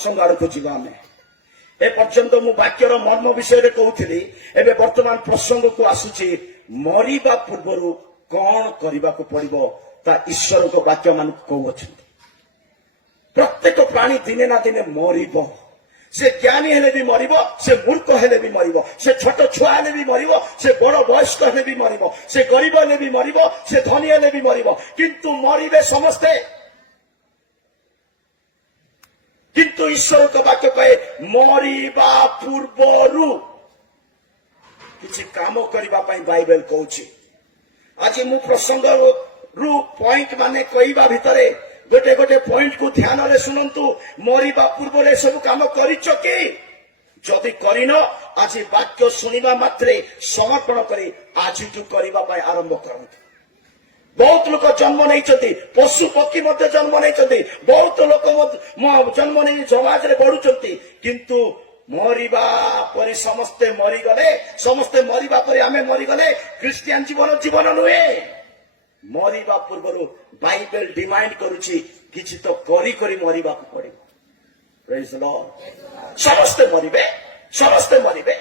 प्रसंग आड़क जा ए पर्यंत मु वाक्यर मर्म विषय कहूली एवं वर्तमान प्रसंग को आसुची मरिबा पूर्वर कौन करने को पड़ो ता ईश्वर को वाक्य मान कहूँ प्रत्येक प्राणी दिने ना दिने मरिब से ज्ञानी हेले भी मरिब से मूर्ख हेले भी मरिब से छोट छुआ हेले भी मरिब से बड़ वयस्क हेले भी मरिब से गरीब हेले भी मरिब से धनी हेले भी मरिब किंतु मरिबे समस्ते किंतु ईश्वर को वाक्य कहे मरिबा पूर्वरु किसी काम करबा पई बाइबल कहूची आज मु प्रसंग रु पॉइंट माने कहबा भितरे गोटे गोटे पॉइंट को ध्यान रे सुनंतु मरिबा पूर्व रे सब काम करिचो कि जदि करिनो आज वाक्य सुनिबा मात्रे समर्पण करी आज तू करबा पई आरंभ करंतु बहुत लोक जन्म नहीं पशु पक्षी मध्य जन्म नहीं बहुत लोक जन्म नहीं समाज रे बढ़ुचंती किंतु मरिबा परि समस्ते मरीगले समस्ते मरिबा परि आमे मरीगले क्रिश्चियन जीवन जीवन नुहे मरिबा पूर्व बाइबल डिमांड करुची किछि तो करी करी मरिबा को पड़े प्रेज द लॉर्ड समस्ते मरिबे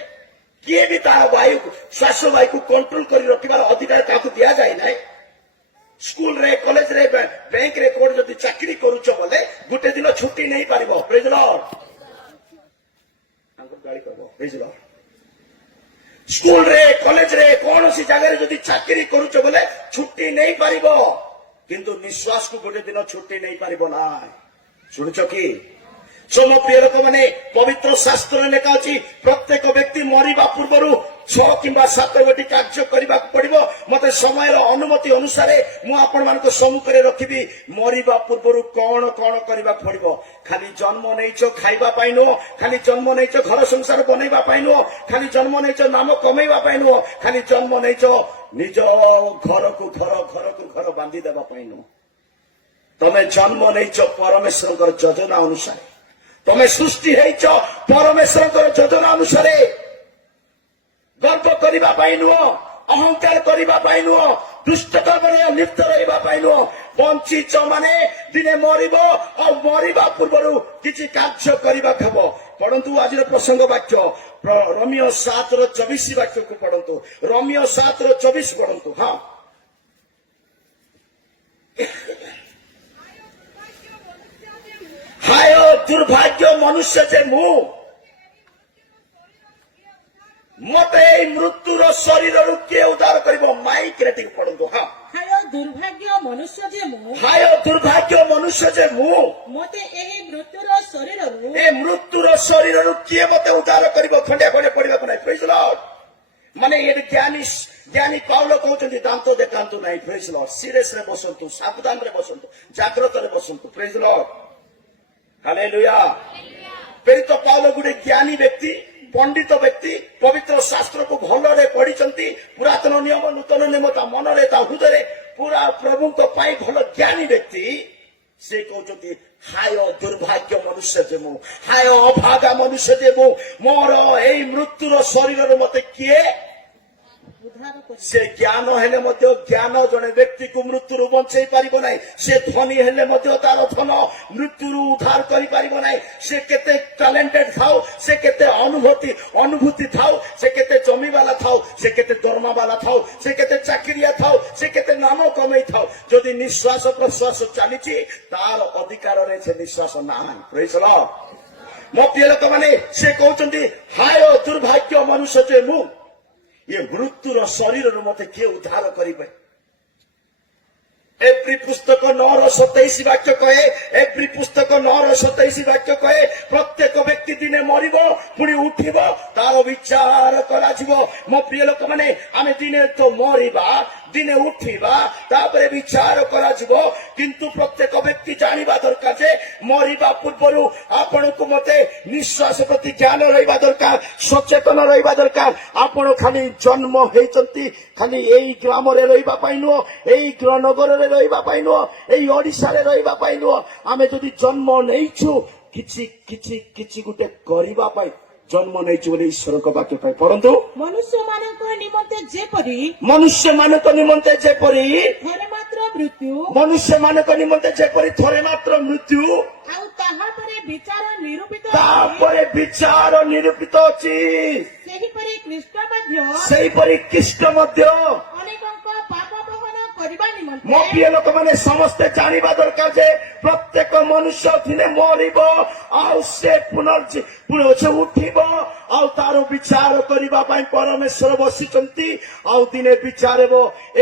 किए भी तार वायु श्वास वायु को कंट्रोल करी रखिबार अधिकार काकु दिया जाय नै स्कूल रे कॉलेज रे बैंक रे कोड जदि चाकरी करूछ बोले गुटे दिन छुट्टी नहीं पारिबो प्रेज द लॉर्ड हमको गाड़ी करबो प्रेज द लॉर्ड स्कूल रे कॉलेज रे कौन सी जगह रे जदि चाकरी करूछ बोले छुट्टी नहीं पारिबो किंतु निश्वास को गुटे दिन छुट्टी नहीं पारिबो ना सुनछ कि सोम प्रिय लोक माने पवित्र शास्त्र रे लिखा अछि प्रत्येक व्यक्ति मरिबा पूर्वरु 6 किंबा 7 गोटी कार्य करबा पड़िबो मते समय रो अनुमति अनुसार मु आपण मान को सम्मुख रे रखिबी मरिबा पूर्वरु कौन कौन करबा पड़िबो खाली जन्म नैचो खाइबा पाइनो खाली जन्म नैचो घर संसार बनैबा पाइनो खाली जन्म नैचो नाम कमैबा पाइनो खाली जन्म नैचो निज घर को घर बांधी देबा पाइनो तमे जन्म नैचो परमेश्वर योजना अनुसार तमे सृष्टि हेच परमेश्वर योजना अनुसार गर्व करबा पाई नुह अहंकार करबा पाई नुह दुष्टता बने लिप्त रहिबा पाई नुह बंचिच माने दिने मरिबो और मरिबा पूर्वरु किछि कार्य करबा खबो पढंतु आज प्रसंग वाक्य रोमियो 7:24 वाक्य को पढंतु रोमियो 7:24 पढंतु हां हाय दुर्भाग्य मनुष्य जे मु मते मृत्युर शरीर किए उद्धार करिबो माइक रेटिंग पढंतु हां हाय दुर्भाग्य मनुष्य जे मु मते एही मृत्युर शरीर किए मते उद्धार करिबो खंडे खंडे पढिबा को नै प्रेज लॉर्ड माने ये ज्ञानी पाउलो कहउछन्ती दांतो देखांतु नै प्रेज लॉर्ड सीरियस रे बसंतु सावधान रे बसंतु जागृत रे बसंतु प्रेज लॉर्ड हालेलुया पेरी तो पाउलो गुडे ज्ञानी व्यक्ति पंडित व्यक्ति पवित्र शास्त्र को भलरे पढ़ी पुरातन नियम नूतन नियम मन हृदय पूरा प्रभु को पाई भल ज्ञानी व्यक्ति से कहते हाय दुर्भाग्य मनुष्य जे मु हाय अभागा मनुष्य जे मु मोर एई मृत्युर शरीर मते किए से ज्ञान हेले मध्य ज्ञान जने व्यक्ति को मृत्यु बंचाई पारिबो नाही से धनी हेले मध्य तार धन मृत्यु उद्धार करि पारिबो नाही से केते टैलेंटेड थाउ से केते अनुभूति थाउ से केते जमी वाला थाउ से केते दरमा वाला थाउ से केते चाकरिया थाउ से केते नाम कमई थाउ जदि निश्वास प्रश्वास चलीची तार अधिकार रे से निश्वास नाही प्रेज लॉर्ड मो प्रिय लोक माने से कहउचंती हाय दुर्भाग्य मनुष्य जे मु ये मृत्युर शरीर मते किए उद्धार करिबे एप्री पुस्तक 9:27 वाक्य कहे एप्री पुस्तक 9:27 वाक्य कहे प्रत्येक व्यक्ति दिने मरिबो पुणी उठिबो तार विचार करा जिवो मो प्रिय लोक माने आमे दिने तो मरिबा दिने उठिबा तापरे विचार करा जिवो किंतु प्रत्येक व्यक्ति जानिबा दरकार जे मरिबा पूर्वरु आपण को मते निश्वास प्रति ज्ञान रहिबा दरकार सचेतन रहिबा दरकार आपण खाली जन्म हेचंती खाली एई ग्राम रे रहिबा पाइनो एई नगर रे रहिबा पाइनो एई ओडिसा रे रहिबा पाइनो आमे जदि जन्म नैछु किछि किछि किछि गुटे करिबा पाइ जन्म नैछु बोले ईश्वर को वाक्य पाइ परंतु मनुष्य मानक निमंते जेपरि थरे मात्र मृत्यु मनुष्य मानक निमंते जेपरि थरे मात्र मृत्यु आउ ताहा परे ବିଚାର ନିରୂପିତ ଅଛି, ତାପରେ ବିଚାର ନିରୂପିତ ଅଛି। ସେହିପରି ଖ୍ରୀଷ୍ଟ ମଧ୍ୟ ସେହିପରି ଖ୍ରୀଷ୍ଟ ମଧ୍ୟ। ଅନେକଙ୍କ ପାପ ବହନ କରିବା ନିମନ୍ତେ ମୋ ପ୍ରିୟ ଲୋକମାନେ ସମସ୍ତେ ଜାଣିବା ଦରକାର ଯେ ପ୍ରତ୍ୟେକ ମନୁଷ୍ୟ ଦିନେ ମରିବ, ଆଉ ସେ ପୁନଃ ଉଠିବ, ଆଉ ତାର ବିଚାର କରିବା ପାଇଁ ପରମେଶ୍ୱର ବସିଛନ୍ତି, ଆଉ ଦିନେ ବିଚାର ହେବ।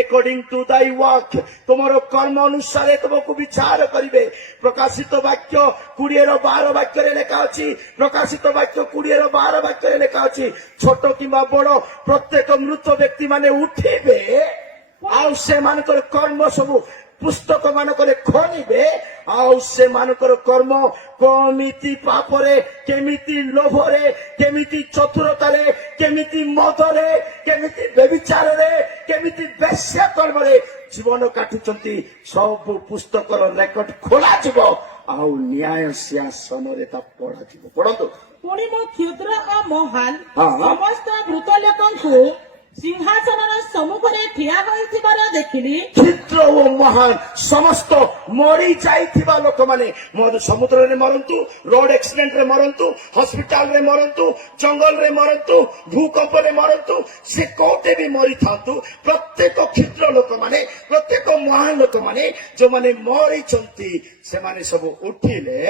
ଏକର୍ଡିଂ ଟୁ ଦାଇ ୱାର୍କ, ତୁମର କର୍ମ ଅନୁସାରେ ତୁମକୁ ବିଚାର କରିବେ। ପ୍ରକାଶିତ ବାକ୍ୟ 20:12 ବାକ୍ୟରେ ଲେଖା ଅଛି, ପ୍ରକାଶିତ ବାକ୍ୟ 20:12 ବାକ୍ୟରେ ଲେଖା ଅଛି, ଛୋଟ କିମ୍ବା ବଡ ପ୍ରତ୍ୟେକ ମୃତ ବ୍ୟକ୍ତି ମାନେ ଉଠିବେ, ଆଉ ସେମାନଙ୍କର କର୍ମ ସବୁ ପୁସ୍ତକ ମାନଙ୍କରେ ଖୋଲିବେ, ଆଉ ସେମାନଙ୍କର କର୍ମ କେମିତି ପାପରେ, କେମିତି ଲୋଭରେ, କେମିତି ଚତୁରତାରେ, କେମିତି ମଦରେ, କେମିତି ବ୍ୟଭିଚାରରେ, କେମିତି ବେଶ୍ୟା କର୍ମରେ ଜୀବନ କାଟୁଛନ୍ତି, ସବୁ ପୁସ୍ତକର ରେକର୍ଡ ଖୋଲାଯିବ, ଆଉ ନ୍ୟାୟ ସିଂହାସନରେ ତା ପଢାଯିବ। ପଢନ୍ତୁ। ପୁଣି ମୁଁ କ୍ଷୁଦ୍ର ଓ ମହାନ ହଁ। ସମସ୍ତ ମୃତ ଲୋକଙ୍କୁ ସିଂହାସନର ସମ୍ମୁଖରେ ଠିଆ ହୋଇଥିବାର ଦେଖିଲି। କ୍ଷୁଦ୍ର ଓ ମହାନ ସମସ୍ତ ମରି ଯାଇଥିବା ଲୋକମାନେ ସମୁଦ୍ରରେ ମରନ୍ତୁ, ରୋଡ ଆକ୍ସିଡେଣ୍ଟରେ ମରନ୍ତୁ, ହସ୍ପିଟାଲରେ ମରନ୍ତୁ, ଜଙ୍ଗଲରେ ମରନ୍ତୁ, ଭୂକମ୍ପରେ ମରନ୍ତୁ, ସେ କୋଉଟେ ବି ମରିଥାନ୍ତୁ, ପ୍ରତ୍ୟେକ କ୍ଷୁଦ୍ର ଲୋକମାନେ, ପ୍ରତ୍ୟେକ ମହାନ ଲୋକମାନେ ଯୋଉମାନେ ମରିଛନ୍ତି ସେମାନେ ସବୁ ଉଠିଲେ,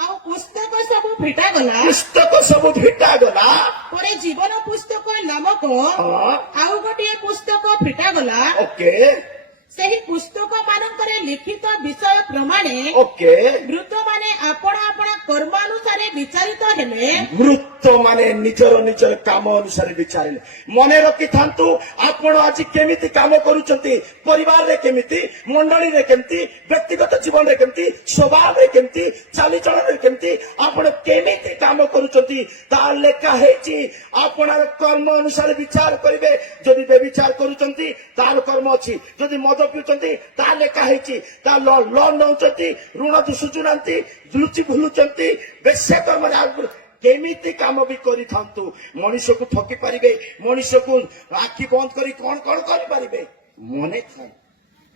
ଆଉ ପୁସ୍ତକ ସବୁ ଫିଟାଗଲା। ପୁସ୍ତକ ସବୁ ଫିଟାଗଲା। ପରେ ଜୀବନ ପୁସ୍ତକ ନାମକ ହଁ, ଆଉ ଗୋଟିଏ ପୁସ୍ତକ ଫିଟାଗଲା। ଓକେ ସେହି ପୁସ୍ତକ ମାନଙ୍କରେ ଲିଖିତ ବିଷୟ ପ୍ରମାଣେ ଓକେ। ମୃତମାନେ ଆପଣା ଆପଣା କର୍ମ ଅନୁସାରେ ବିଚାରିତ ହେଲେ। ମୃତ ମାନେ ନିଜର ନିଜର କାମ ଅନୁସାରେ ବିଚାରିଲେ। ମନେ ରଖିଥାନ୍ତୁ, ଆପଣ ଆଜି କେମିତି କାମ କରୁଛନ୍ତି, ପରିବାରରେ କେମିତି, ମଣ୍ଡଳୀରେ କେମିତି, ବ୍ୟକ୍ତିଗତ ଜୀବନରେ କେମିତି, ସ୍ୱଭାବରେ କେମିତି, ଚାଲିଚଳନରେ କେମିତି, ଆପଣ କେମିତି କାମ କରୁଛନ୍ତି ତାହା ଲେଖା ହେଇଛି। ଆପଣର କର୍ମ ଅନୁସାରେ ବିଚାର କରିବେ। ଯଦି ବ୍ୟଭିଚାର କରୁଛନ୍ତି ତାର କର୍ମ ଅଛି, ଯଦି ମଦ ପିଉଛନ୍ତି ତାହା ଲେଖା ହେଇଛି, ତା ଲୋନ୍ ନଉଛନ୍ତି, ଋଣ ସୁଝୁନାହାନ୍ତି, ଲୁଚି ଭୁଲୁଛନ୍ତି, ବେଶ୍ୟା କର୍ମରେ କେମିତି କାମ ବି କରିଥାନ୍ତୁ, ମଣିଷକୁ ଠକି ପାରିବେ, ମଣିଷକୁ ଆଖି ବନ୍ଦ କରି କଣ କଣ କରିପାରିବେ, ମନେ ଥାଏ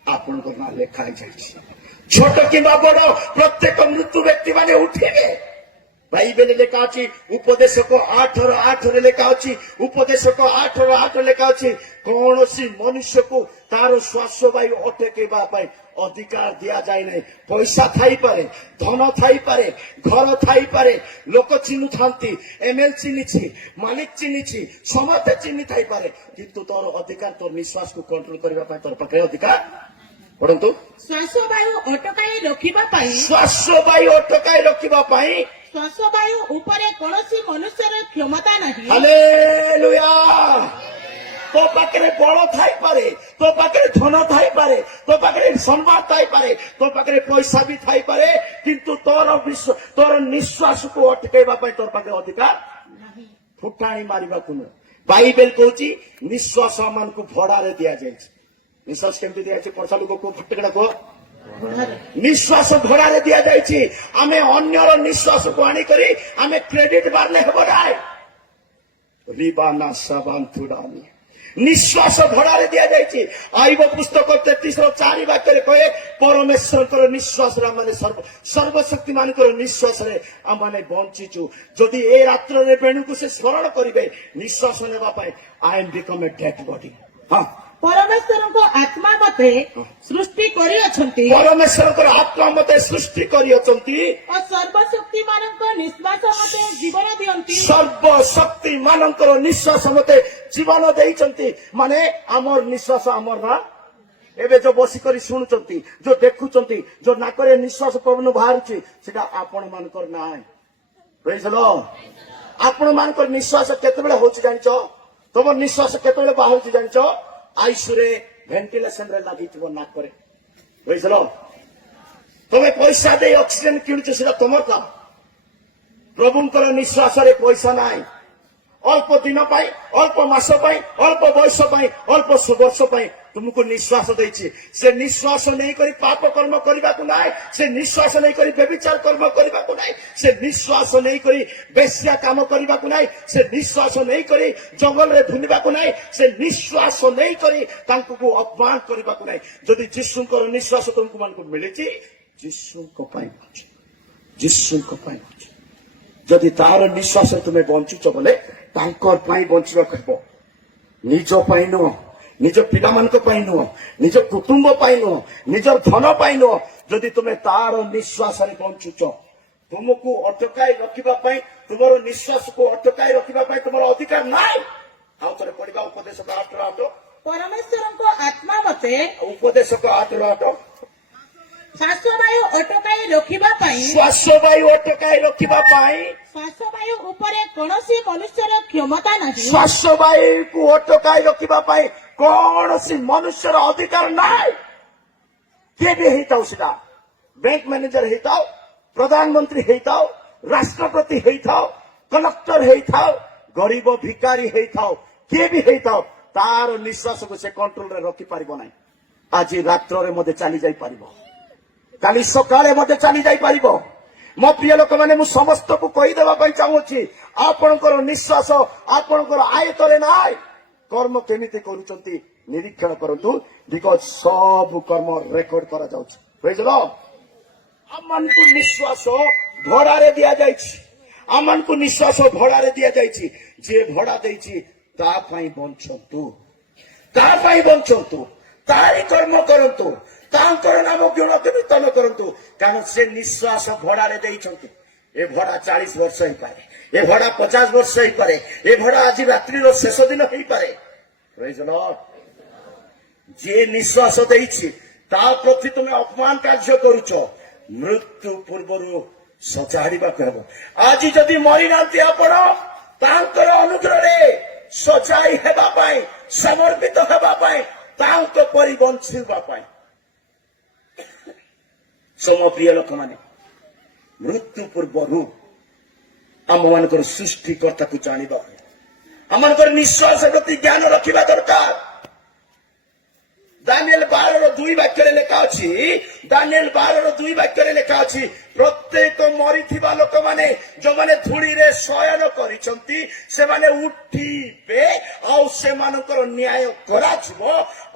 ଆପଣଙ୍କ ନାଁ ଲେଖା ହେଇଯାଇଛି। ଛୋଟ କିମ୍ବା ବଡ ପ୍ରତ୍ୟେକ ମୃତ୍ୟୁ ବ୍ୟକ୍ତି ମାନେ ଉଠିବେ। ବାଇବେଲ ଲେଖା ଅଛି, ଉପଦେଶକ 8:8 ଲେଖା ଅଛି, ଉପଦେଶକ 8:8 ଲେଖା ଅଛି, କୌଣସି ମନୁଷ୍ୟକୁ ତାର ଶ୍ୱାସ ବାୟୁ ଅଟକେଇବା ପାଇଁ ଅଧିକାର ଦିଆଯାଏ ନାହିଁ। ପଇସା ଥାଇପାରେ, ଧନ ଥାଇପାରେ, ଘର ଥାଇପାରେ, ଲୋକ ଚିହ୍ନୁଥାନ୍ତି, ଏମଏଲ ଚିହ୍ନିଛି, ମାଲିକ ଚିହ୍ନିଛି, ସମସ୍ତେ ଚିହ୍ନି ଥାଇପାରେ, କିନ୍ତୁ ତୋର ଅଧିକାର, ତୋର ନିଶ୍ୱାସକୁ କଣ୍ଟ୍ରୋଲ କରିବା ପାଇଁ ତୋର ପାଖରେ ଅଧିକାର। ପଢନ୍ତୁ। ଶ୍ୱାସ ବାୟୁ ଅଟକାଇ ରଖିବା ପାଇଁ, ଶ୍ୱାସ ବାୟୁ ଅଟକାଇ ରଖିବା ପାଇଁ ଶ୍ୱାସ ବାୟୁ ଉପରେ କୌଣସି ମନୁଷ୍ୟର କ୍ଷମତା ନାହିଁ। ହାଲେଲୁୟା। ତୋ ପାଖରେ ବଳ ଥାଇପାରେ, ତୋ ପାଖରେ ଧନ ଥାଇପାରେ, ତୋ ପାଖରେ ସମ୍ମାନ ଥାଇପାରେ, ତୋ ପାଖରେ ପଇସା ବି ଥାଇପାରେ, କିନ୍ତୁ ତୋର ନିଶ୍ୱାସକୁ ଅଟକେଇବା ପାଇଁ ତୋର ପାଖରେ ଅଧିକାର ଫୁଟାଣି ମାରିବାକୁ ନୁହେଁ। ବାଇବେଲ କହୁଛି ନିଶ୍ୱାସ ଆମମାନଙ୍କୁ ଭଡାରେ ଦିଆଯାଇଛି। ନିଶ୍ୱାସ କେମିତି ଦିଆଯାଇଛି? ପର୍ସା ଲୋକକୁ ଫଟକଡା କୁହ। ନିଶ୍ୱାସ ଭଡାରେ ଦିଆଯାଇଛି। ଆମେ ଅନ୍ୟର ନିଶ୍ୱାସକୁ ଆଣିକରି ଆମେ କ୍ରେଡିଟ ବାହାରିଲେ ହେବ ନାହିଁ। ରିବାନା ସାବାନ୍ତୁଡାନି ନିଶ୍ୱାସ ଭଡାରେ ଦିଆଯାଇଛି। ଆଇବ ପୁସ୍ତକ 33:4 ବାକ୍ୟରେ କହେ, ପରମେଶ୍ୱରଙ୍କର ନିଶ୍ୱାସରେ ଆମମାନେ ସର୍ବଶକ୍ତି ମାନଙ୍କର ନିଶ୍ୱାସରେ ଆମମାନେ ବଞ୍ଚିଛୁ। ଯଦି ଏ ରାତ୍ରରେ ବେଣୁକୁ ସେ ସ୍ମରଣ କରିବେ ନିଶ୍ୱାସ ନେବା ପାଇଁ, I M BCom A dead body. ହଁ, ପରମେଶ୍ୱରଙ୍କ ଆତ୍ମା ମତେ ସୃଷ୍ଟି କରିଅଛନ୍ତି ପରମେଶ୍ୱରଙ୍କର ଆତ୍ମା ମତେ ସୃଷ୍ଟି କରିଅଛନ୍ତି ଓ ସର୍ବଶକ୍ତି ମାନଙ୍କ ନିଶ୍ୱାସ ମତେ ଜୀବନ ଦିଅନ୍ତି। ସର୍ବଶକ୍ତି ମାନଙ୍କର ନିଶ୍ୱାସ ମତେ ଜୀବନ ଦେଇଛନ୍ତି। ମାନେ ଆମର ନିଶ୍ୱାସ ଆମର ନା। ଏବେ ଯୋଉ ବସିକରି ଶୁଣୁଛନ୍ତି, ଯୋଉ ଦେଖୁଛନ୍ତି, ଯୋଉ ନାକରେ ନିଶ୍ୱାସ ପବନ ବାହାରୁଛି, ସେଟା ଆପଣ ମାନଙ୍କର ନାହିଁ। ପ୍ରେଜ୍ ଦ ଲର୍ଡ। ଆପଣ ମାନଙ୍କର ନିଶ୍ୱାସ କେତେବେଳେ ହଉଛି ଜାଣିଛ? ତମର ନିଶ୍ୱାସ କେତେବେଳେ ବାହାରୁଛି ଜାଣିଛ? ଆଇସୁରେ ଭେଣ୍ଟିଲେସନ ରେ ଲାଗିଥିବ ନାକରେ। ବୁଝିଲ? ତମେ ପଇସା ଦେଇ ଅକ୍ସିଜେନ କିଣୁଛ, ସେଟା ତମର କାମ। ପ୍ରଭୁଙ୍କର ନିଶ୍ୱାସରେ ପଇସା ନାହିଁ। ଅଳ୍ପ ଦିନ ପାଇଁ, ଅଳ୍ପ ମାସ ପାଇଁ, ଅଳ୍ପ ବୟସ ପାଇଁ, ଅଳ୍ପ ବର୍ଷ ପାଇଁ ତୁମକୁ ନିଶ୍ୱାସ ଦେଇଛି। ସେ ନିଶ୍ୱାସ ନେଇକରି ପାପ କର୍ମ କରିବାକୁ ନାହିଁ, ସେ ନିଶ୍ୱାସ ନେଇକରି ବ୍ୟଭିଚାର କର୍ମ କରିବାକୁ ନାହିଁ, ସେ ନିଶ୍ୱାସ ନେଇକରି ବେଶ୍ୟା କାମ କରିବାକୁ ନାହିଁ, ସେ ନିଶ୍ୱାସ ନେଇକରି ଜଙ୍ଗଲରେ ବୁଲିବାକୁ ନାହିଁ, ସେ ନିଶ୍ୱାସ ନେଇକରି ତାଙ୍କୁ ଅପମାନ କରିବାକୁ ନାହିଁ। ଯଦି ଯୀଶୁଙ୍କର ନିଶ୍ୱାସ ତୁମକୁ ମାନଙ୍କୁ ମିଳିଛି, ଯୀଶୁଙ୍କ ପାଇଁ ବଞ୍ଚ। ଯୀଶୁଙ୍କ ପାଇଁ ବଞ୍ଚ। ଯଦି ତାହାର ନିଶ୍ୱାସ ତୁମେ ବଞ୍ଚୁଛ ବୋଲେ ତାଙ୍କର ପାଇଁ ବଞ୍ଚିବାକୁ ହେବ। ନିଜ ପାଇଁ ନୁହଁ, ନିଜ ପିଲାମାନଙ୍କ ପାଇଁ ନୁହଁ, ନିଜ କୁଟୁମ୍ବ ପାଇଁ ନୁହଁ, ନିଜର ଧନ ପାଇଁ ନୁହଁ। ଯଦି ତୁମେ ତାର ନିଶ୍ୱାସରେ ବଞ୍ଚୁଛ, ତୁମକୁ ଅଟକାଇ ରଖିବା ପାଇଁ, ତୁମର ନିଶ୍ୱାସକୁ ଅଟକାଇ ରଖିବା ପାଇଁ ତୁମର ଅଧିକାର ନାହିଁ। ଆଉ ଥରେ ପଢିବା ଉପଦେଶକ 8:8। ପରମେଶ୍ୱରଙ୍କ ଆତ୍ମା ମତେ ଉପଦେଶକ 8:8। ଶ୍ୱାସବାୟୁ ଅଟକାଇ ରଖିବା ପାଇଁ ଶ୍ୱାସବାୟୁ ଅଟକାଇ ରଖିବା ପାଇଁ ଶ୍ୱାସବାୟୁ ଉପରେ କୌଣସି ମନୁଷ୍ୟର କ୍ଷମତା ନାହିଁ। ଶ୍ୱାସବାୟୁକୁ ଅଟକାଇ ରଖିବା ପାଇଁ କୌଣସି ମନୁଷ୍ୟର ଅଧିକାର ନାହିଁ। କିଏ ବି ହେଇଥାଉ, ସେଟା ବ୍ୟାଙ୍କ ମ୍ୟାନେଜର ହେଇଥାଉ, ପ୍ରଧାନମନ୍ତ୍ରୀ ହେଇଥାଉ, ରାଷ୍ଟ୍ରପତି ହେଇଥାଉ, କଲେକ୍ଟର ହେଇଥାଉ, ଗରିବ ଭିକାରୀ ହେଇଥାଉ, କିଏ ବି ହେଇଥାଉ, ତାର ନିଶ୍ୱାସକୁ ସେ କଣ୍ଟ୍ରୋଲରେ ରଖିପାରିବ ନାହିଁ। ଆଜି ରାତ୍ରରେ ମଧ୍ୟ ଚାଲି ଯାଇପାରିବ, କାଲି ସକାଳେ ମଧ୍ୟ ଚାଲି ଯାଇପାରିବ। ମୋ ପ୍ରିୟ ଲୋକମାନେ, ମୁଁ ସମସ୍ତଙ୍କୁ କହିଦେବା ପାଇଁ ଚାହୁଁଛି, ଆପଣଙ୍କର ନିଶ୍ୱାସ ଆପଣଙ୍କର ଆୟତରେ ନାହିଁ। କର୍ମ କେମିତି କରୁଛନ୍ତି ନିରୀକ୍ଷଣ କରନ୍ତୁ, ବିକଜ ସବୁ କର୍ମ ରେକର୍ଡ କରାଯାଉଛି। ପ୍ରେଜ୍ ଦ ଲର୍ଡ। ଆମମାନଙ୍କୁ ନିଶ୍ୱାସ ଭଡାରେ ଦିଆଯାଇଛି, ଆମମାନଙ୍କୁ ନିଶ୍ୱାସ ଭଡାରେ ଦିଆଯାଇଛି। ଯିଏ ଭଡା ଦେଇଛି ତା ପାଇଁ ବଞ୍ଚନ୍ତୁ, ତା ପାଇଁ ବଞ୍ଚନ୍ତୁ, ତାରି କର୍ମ କରନ୍ତୁ, ତାଙ୍କର ନାମ ଗୁଣ କୀର୍ତ୍ତନ କରନ୍ତୁ। କାରଣ ସେ ନିଶ୍ୱାସ ଭଡାରେ ଦେଇଛନ୍ତି। ଏ ଭଡା 40 ବର୍ଷ ହେଇପାରେ, ଏ ଭଡା 50 ବର୍ଷ ହେଇପାରେ, ଏ ଭଡା ଆଜି ରାତ୍ରିର ଶେଷ ଦିନ ହେଇପାରେ। ପ୍ରେଜ୍ ଦ ଲର୍ଡ। ଯିଏ ନିଶ୍ୱାସ ଦେଇଛି ତା ପ୍ରତି ତୁମେ ଅପମାନ କାର୍ଯ୍ୟ କରୁଛ, ମୃତ୍ୟୁ ପୂର୍ବରୁ ସଜାଡ଼ିବାକୁ ହେବ। ଆଜି ଯଦି ମରିନାହାନ୍ତି ଆପଣ, ତାଙ୍କର ଅନୁଗ୍ରହରେ ସଜାଇ ହେବା ପାଇଁ, ସମର୍ପିତ ହେବା ପାଇଁ, ତାଙ୍କ ପରି ବଞ୍ଚିବା ପାଇଁ। ସମ ପ୍ରିୟ ଲୋକମାନେ, ମୃତ୍ୟୁ ପୂର୍ବରୁ ଆମମାନଙ୍କର ସୃଷ୍ଟିକର୍ତ୍ତାକୁ ଜାଣିବା, ଆମମାନଙ୍କର ନିଶ୍ୱାସ ପ୍ରତି ଜ୍ଞାନ ରଖିବା ଦରକାର। ଦାନିଏଲ 12:2 ବାକ୍ୟରେ ଲେଖା ଅଛି, ଦାନିଏଲ 12:2 ବାକ୍ୟରେ ଲେଖା ଅଛି, ପ୍ରତ୍ୟେକ ମରିଥିବା ଲୋକମାନେ ଯୋଉମାନେ ଧୂଳିରେ ଶୟନ କରିଛନ୍ତି ସେମାନେ ଉଠିବେ, ଆଉ ସେମାନଙ୍କର ନ୍ୟାୟ କରାଯିବ।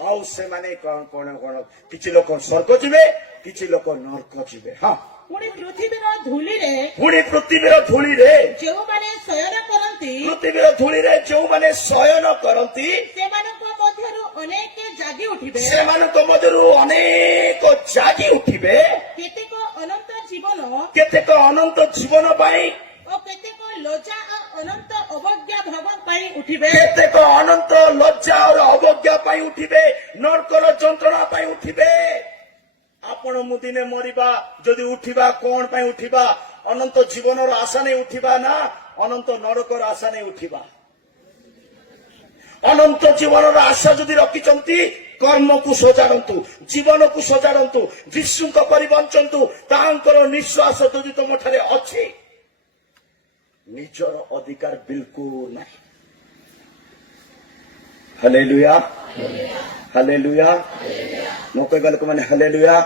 ଆଉ ସେମାନେ କଣ କଣ କଣ କିଛି ଲୋକ ସ୍ୱର୍ଗ ଯିବେ, କିଛି ଲୋକ ନର୍କ ଯିବେ। ହଁ, ପୁଣି ପୃଥିବୀର ଧୂଳିରେ ପୁଣି ପୃଥିବୀର ଧୂଳିରେ ଯେଉଁମାନେ ଶୟନ କରନ୍ତି ପୃଥିବୀର ଧୂଳିରେ ଯେଉଁମାନେ ଶୟନ କରନ୍ତି ସେମାନଙ୍କ ମଧ୍ୟରୁ ଅନେକ ଜାଗି ଉଠିବେ। ସେମାନଙ୍କ ମଧ୍ୟରୁ ଅନେକ ଜାଗି ଉଠିବେ। କେତେକ ଅନନ୍ତ ଜୀବନ କେତେକ ଅନନ୍ତ ଜୀବନ ପାଇଁ ଓ କେତେକ ଲଜ୍ଜା ଓ ଅନନ୍ତ ଅବଜ୍ଞା ଭୋଗ ପାଇଁ ଉଠିବେ। କେତେକ ଅନନ୍ତ ଲଜ୍ଜା ଓ ଅବଜ୍ଞା ପାଇଁ ଉଠିବେ, ନର୍କର ଯନ୍ତ୍ରଣା ପାଇଁ ଉଠିବେ। ଆପଣ ମୁଁ ଦିନେ ମରିବା, ଯଦି ଉଠିବା କଣ ପାଇଁ ଉଠିବା? ଅନନ୍ତ ଜୀବନର ଆଶା ନେଇ ଉଠିବା ନା ଅନନ୍ତ ନରକର ଆଶା ନେଇ ଉଠିବା? ଅନନ୍ତ ଜୀବନର ଆଶା ଯଦି ରଖିଛନ୍ତି, କର୍ମକୁ ସଜାଡ଼ନ୍ତୁ, ଜୀବନକୁ ସଜାଡ଼ନ୍ତୁ, ଯୀଶୁଙ୍କ ପରି ବଞ୍ଚନ୍ତୁ। ତାଙ୍କର ନିଶ୍ୱାସ ଯଦି ତମଠାରେ ଅଛି, ନିଜର ଅଧିକାର ବିଲକୁଲ ନାହିଁ। Hallelujah, hallelujah. ମୋ କହିବା ଲୋକମାନେ ହାଲେଲୁୟା।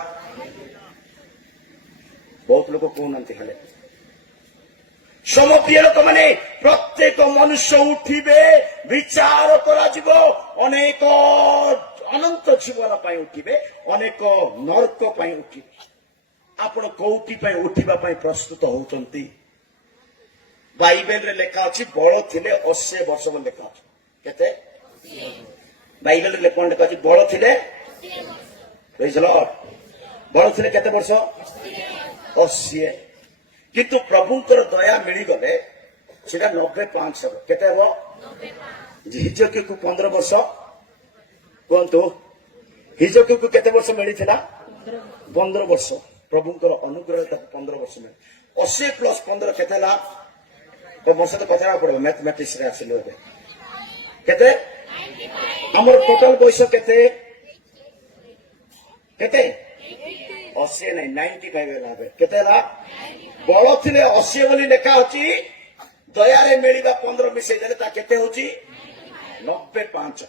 ବହୁତ ଲୋକ କହୁନାହାନ୍ତି ହାଲେ। ସମପ୍ରିୟ ଲୋକମାନେ, ପ୍ରତ୍ୟେକ ମନୁଷ୍ୟ ଉଠିବେ, ବିଚାର କରାଯିବ। ଅନେକ ଅନନ୍ତ ଜୀବନ ପାଇଁ ଉଠିବେ, ଅନେକ ନର୍କ ପାଇଁ ଉଠିବେ। ଆପଣ କୋଉଠି ପାଇଁ ଉଠିବା ପାଇଁ ପ୍ରସ୍ତୁତ ହଉଛନ୍ତି? ବାଇବେଲରେ ଲେଖା ଅଛି, ବଳ ଥିଲେ 80 ବର୍ଷ ବୋଲି ଲେଖା ଅଛି। କେତେ? ବାଇବେଲରେ କଣ ଲେଖା ଅଛି? ବଳ ଥିଲେ, ପ୍ରେଜ୍ ଦ ଲର୍ଡ, ବଳ ଥିଲେ କେତେ ବର୍ଷ? 80। କିନ୍ତୁ ପ୍ରଭୁଙ୍କର ଦୟା ମିଳିଗଲେ ସେଟା 95 ହେବ। କେତେ ହେବ? ହିଜକିକୁ 15 ବର୍ଷ। କୁହନ୍ତୁ, ହିଜକିକୁ କେତେ ବର୍ଷ ମିଳିଥିଲା? 15 ବର୍ଷ। ପ୍ରଭୁଙ୍କର ଅନୁଗ୍ରହ ତାକୁ 15 ବର୍ଷ ମିଳେ। 80 ପ୍ଲସ୍ 15 କେତେ ହେଲା? ବର୍ଷ ତ ପଚାରବାକୁ ପଡିବ, ମ୍ୟାଥମେଟିକ୍ସ ରେ ଆସିଲେ ଏବେ। କେତେ? ଆମର ଟୋଟାଲ ବୟସ କେତେ? କେତେ? 80 ନାହିଁ, 95 ହେଲା ଏବେ। କେତେ ହେଲା? ବଳ ଥିଲେ 80 ବୋଲି ଲେଖା ଅଛି, ଦୟାରେ ମିଳିବା 15 ମିଶେଇ ଦେଲେ ତା କେତେ ହଉଛି? 95।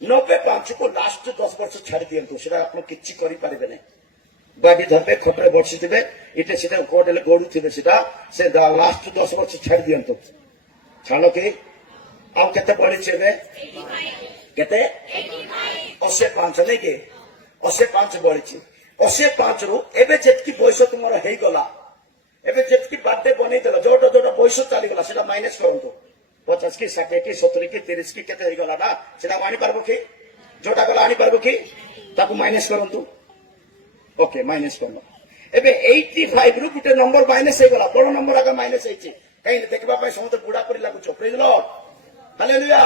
95 କୁ ଲାଷ୍ଟ 10 ବର୍ଷ ଛାଡି ଦିଅନ୍ତୁ, ସେଟା ଆପଣ କିଛି କରିପାରିବେ ନାହିଁ। ବାଡି ଧରିବେ, ଖଟରେ ବସିଥିବେ, ଏଠି ସେଟା କୋଉଠି ହେଲେ ଗଡୁଥିବେ, ସେଟା ସେ ଲାଷ୍ଟ 10 ବର୍ଷ ଛାଡି ଦିଅନ୍ତୁ। ଛାଡ଼ କି? ଆଉ କେତେ ବଳିଛି ଏବେ? କେତେ? 85 ନାଇଁ କି? 85 ବଳିଛି। 85 ରୁ ଏବେ ଯେତିକି ବୟସ ତୁମର ହେଇଗଲା, ଏବେ ଯେତିକି ବାର୍ଥଡେ ବନେଇଦେଲ ଯୋଉଟା ଯୋଉଟା ବୟସ ଚାଲିଗଲା ସେଟା ମାଇନସ କରନ୍ତୁ 50 କି 60 କି 70 କି 30 କି କେତେ ହେଇଗଲା ନା ସେଟାକୁ ଆଣିପାରିବ କି ଯୋଉଟା ଗଲା ଆଣିପାରିବ କି ତାକୁ ମାଇନସ କରନ୍ତୁ ଓକେ ମାଇନସ କରନ୍ତୁ ଏବେ 85 ରୁ ଗୋଟେ ନମ୍ବର ମାଇନସ ହେଇଗଲା ବଡ ନମ୍ବର ଆଗ ମାଇନସ ହେଇଛି କାହିଁକି ଦେଖିବା ପାଇଁ ସମସ୍ତେ ବୁଢା ପରି ଲାଗୁଛ ପ୍ରେଜ ଲର୍ଡ ହାଲେଲୁୟା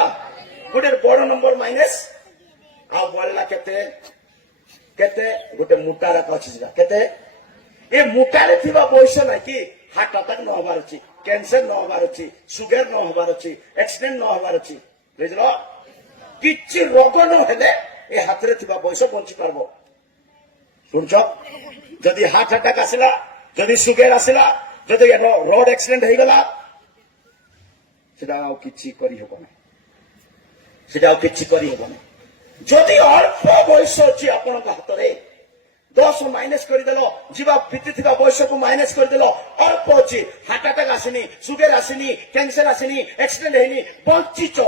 ଗୋଟେ ବଡ ନମ୍ବର ମାଇନସ ଆଉ ବଳିଲା କେତେ କେତେ ଗୋଟେ ମୋଟା ରାଖ ଅଛି ସେଟା କେତେ ଏ ମୋଟାରେ ଥିବା ବୟସ ନାଇଁ କି ହାର୍ଟ ଆଟାକ ନ ହବାର ଅଛି କ୍ୟାନ୍ସର ନ ହବାର ଅଛି ସୁଗାର ନ ହବାର ଅଛି ଆକ୍ସିଡେଣ୍ଟ ନ ହବାର ଅଛି ବୁଝିଲ କିଛି ରୋଗ ନ ହେଲେ ଏ ହାତରେ ଥିବା ବୟସ ବଞ୍ଚି ପାରବ ଶୁଣୁଛ ଯଦି ହାର୍ଟ ଆଟାକ ଆସିଲା ଯଦି ସୁଗାର ଆସିଲା ଯଦି ରୋଡ ଆକ୍ସିଡେଣ୍ଟ ହେଇଗଲା ସେଟା ଆଉ କିଛି କରିହେବ ନାହିଁ ସେଟା ଆଉ କିଛି କରିହେବ ନାହିଁ ଯଦି ଅଳ୍ପ ବୟସ ଅଛି ଆପଣଙ୍କ ହାତରେ 10 ମାଇନସ କରିଦେଲ ଯିବା ବିତିଥିବା ବୟସକୁ ମାଇନସ କରିଦେଲ ଅଳ୍ପ ଅଛି ହାର୍ଟ ଆଟାକ ଆସିନି ସୁଗାର ଆସିନି କ୍ୟାନ୍ସର ଆସିନି ଆକ୍ସିଡେଣ୍ଟ ହେଇନି ବଞ୍ଚିଛ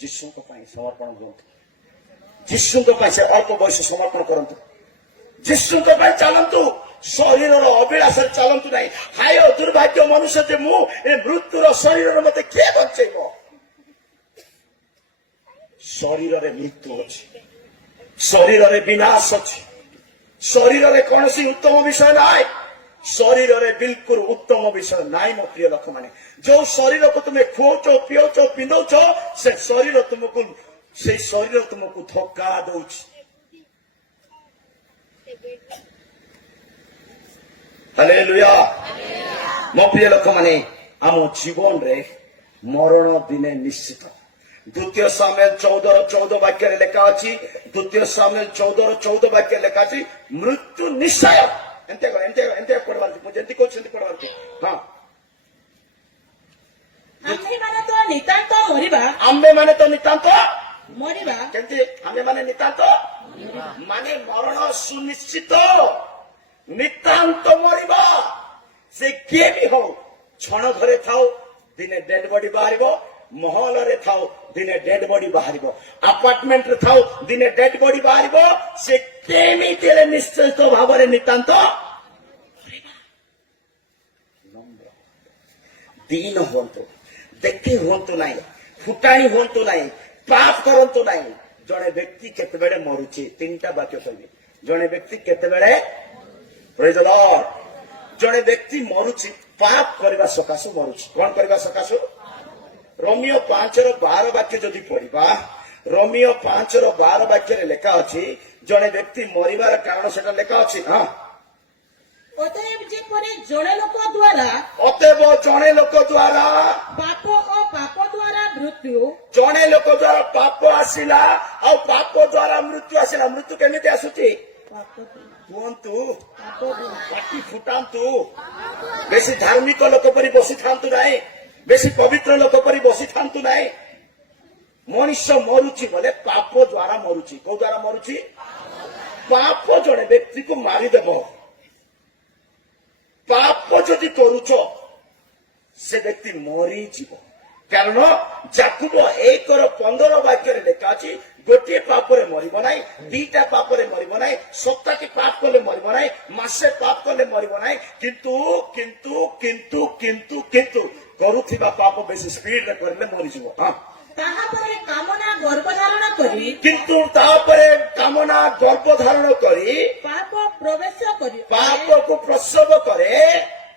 ଯୀଶୁଙ୍କ ପାଇଁ ସମର୍ପଣ କରନ୍ତୁ ଯୀଶୁଙ୍କ ପାଇଁ ସେ ଅଳ୍ପ ବୟସ ସମର୍ପଣ କରନ୍ତୁ ଯୀଶୁଙ୍କ ପାଇଁ ଚାଲନ୍ତୁ ଶରୀରର ଅଭିଳାଷରେ ଚାଲନ୍ତୁ ନାହିଁ ହାୟ ଦୁର୍ଭାଗ୍ୟ ମନୁଷ୍ୟ ଯେ ମୁଁ ଏ ମୃତ୍ୟୁର ଶରୀରର ମତେ କିଏ ବଞ୍ଚେଇବ ଶରୀରରେ ମୃତ୍ୟୁ ଅଛି ଶରୀରରେ ବିନାଶ ଅଛି ଶରୀରରେ କୌଣସି ଉତ୍ତମ ବିଷୟ ନାହିଁ ଶରୀରରେ ବିଲକୁଲ ଉତ୍ତମ ବିଷୟ ନାହିଁ ମୋ ପ୍ରିୟ ଲୋକମାନେ ଯୋଉ ଶରୀରକୁ ତୁମେ ଖୁଅଉଛ ପିଉଛ ପିନ୍ଧଉଛ ସେ ଶରୀର ତୁମକୁ ଧୋକା ଦଉଛି ହାଲେଲୁୟା ମୋ ପ୍ରିୟ ଲୋକମାନେ ଆମ ଜୀବନରେ ମରଣ ଦିନେ ନିଶ୍ଚିତ ଦ୍ୱିତୀୟ ସାମୁଏଲ 14 ବାକ୍ୟରେ ଲେଖା ଅଛି ଦ୍ୱିତୀୟ ସାମୁଏଲ 14 ବାକ୍ୟରେ ଲେଖା ଅଛି ମୃତ୍ୟୁ ନିଶ୍ଚୟ ଏମିତି ପଢିବାର ମୁଁ ଯେମିତି କହୁଛି ସେମିତି ପଢିବାର ହଁ ଆମ୍ଭେମାନେ ତ ନିତାନ୍ତ ମରିବା ଆମ୍ଭେମାନେ ତ ନିତାନ୍ତ ମରିବା କେମିତି ଆମ୍ଭେମାନେ ନିତାନ୍ତ ମାନେ ମରଣ ସୁନିଶ୍ଚିତ ନିତାନ୍ତ ମରିବା ସେ କିଏ ବି ହଉ ଛଣ ଘରେ ଥାଉ ଦିନେ ଡେଡ୍ ବଡି ବାହାରିବ ମହଲରେ ଥାଉ ଦିନେ ଡେଡ୍ ବଡି ବାହାରିବ ଆପାର୍ଟମେଣ୍ଟରେ ଥାଉ ଦିନେ ଡେଡ୍ ବଡି ବାହାରିବ ସେ କେମିତି ହେଲେ ନିଶ୍ଚିତ ଭାବରେ ନିତାନ୍ତ ଦୀନ ହୁଅନ୍ତୁ ଦେଖି ହୁଅନ୍ତୁ ନାହିଁ ଫୁଟାଣି ହୁଅନ୍ତୁ ନାହିଁ ପାପ କରନ୍ତୁ ନାହିଁ ଜଣେ ବ୍ୟକ୍ତି କେତେବେଳେ ମରୁଛି 3ଟା ବାକ୍ୟ କହିବି ଜଣେ ବ୍ୟକ୍ତି କେତେବେଳେ ପ୍ରେଜ୍ ଦ ଲର୍ଡ ଜଣେ ବ୍ୟକ୍ତି ମରୁଛି ପାପ କରିବା ସକାଶୁ ମରୁଛି କଣ କରିବା ସକାଶୁ ରୋମିଓ 5:12 ବାକ୍ୟ ଯଦି ପଢିବା ରୋମିଓ 5:12 ବାକ୍ୟରେ ଲେଖା ଅଛି ଜଣେ ବ୍ୟକ୍ତି ମରିବାର କାରଣ ସେଟା ଲେଖା ଅଛି ହଁ ଅତଏବ ଯେପରି ଜଣେ ଲୋକ ଦ୍ୱାରା ଅତଏବ ଜଣେ ଲୋକ ଦ୍ୱାରା ପାପ ଓ ପାପ ଦ୍ୱାରା ମୃତ୍ୟୁ ଜଣେ ଲୋକ ଦ୍ୱାରା ପାପ ଆସିଲା ଆଉ ପାପ ଦ୍ୱାରା ମୃତ୍ୟୁ ଆସିଲା ମୃତ୍ୟୁ କେମିତି ଆସୁଛି କୁହନ୍ତୁ ପାଟି ଫୁଟାନ୍ତୁ ବେଶୀ ଧାର୍ମିକ ଲୋକ ପରି ବସିଥାନ୍ତୁ ନାହିଁ ବେଶୀ ପବିତ୍ର ଲୋକ ପରି ବସିଥାନ୍ତୁ ନାହିଁ ମଣିଷ ମରୁଛି ବୋଲେ ପାପ ଦ୍ୱାରା ମରୁଛି କୋଉ ଦ୍ୱାରା ମରୁଛି ପାପ ଜଣେ ବ୍ୟକ୍ତିକୁ ମାରିଦେବ ପାପ ଯଦି କରୁଛ ସେ ବ୍ୟକ୍ତି ମରିଯିବ କାରଣ ଯାକୁବ 1:15 ବାକ୍ୟରେ ଲେଖା ଅଛି ଗୋଟିଏ ପାପରେ ମରିବ ନାହିଁ 2ଟା ପାପରେ ମରିବ ନାହିଁ ସପ୍ତାହଟି ପାପ କଲେ ମରିବ ନାହିଁ ମାସେ ପାପ କଲେ ମରିବ ନାହିଁ କିନ୍ତୁ କରୁଥିବା ପାପ ବେଶୀ ସ୍ପିଡରେ କରିଲେ ମରିଯିବ ତାହାପରେ କାମନା ଗର୍ଭଧାରଣ କରି କିନ୍ତୁ ତାପରେ କାମନା ଗର୍ଭଧାରଣ କରି ପାପ ପ୍ରବେଶ କରି ପାପକୁ ପ୍ରସବ କରେ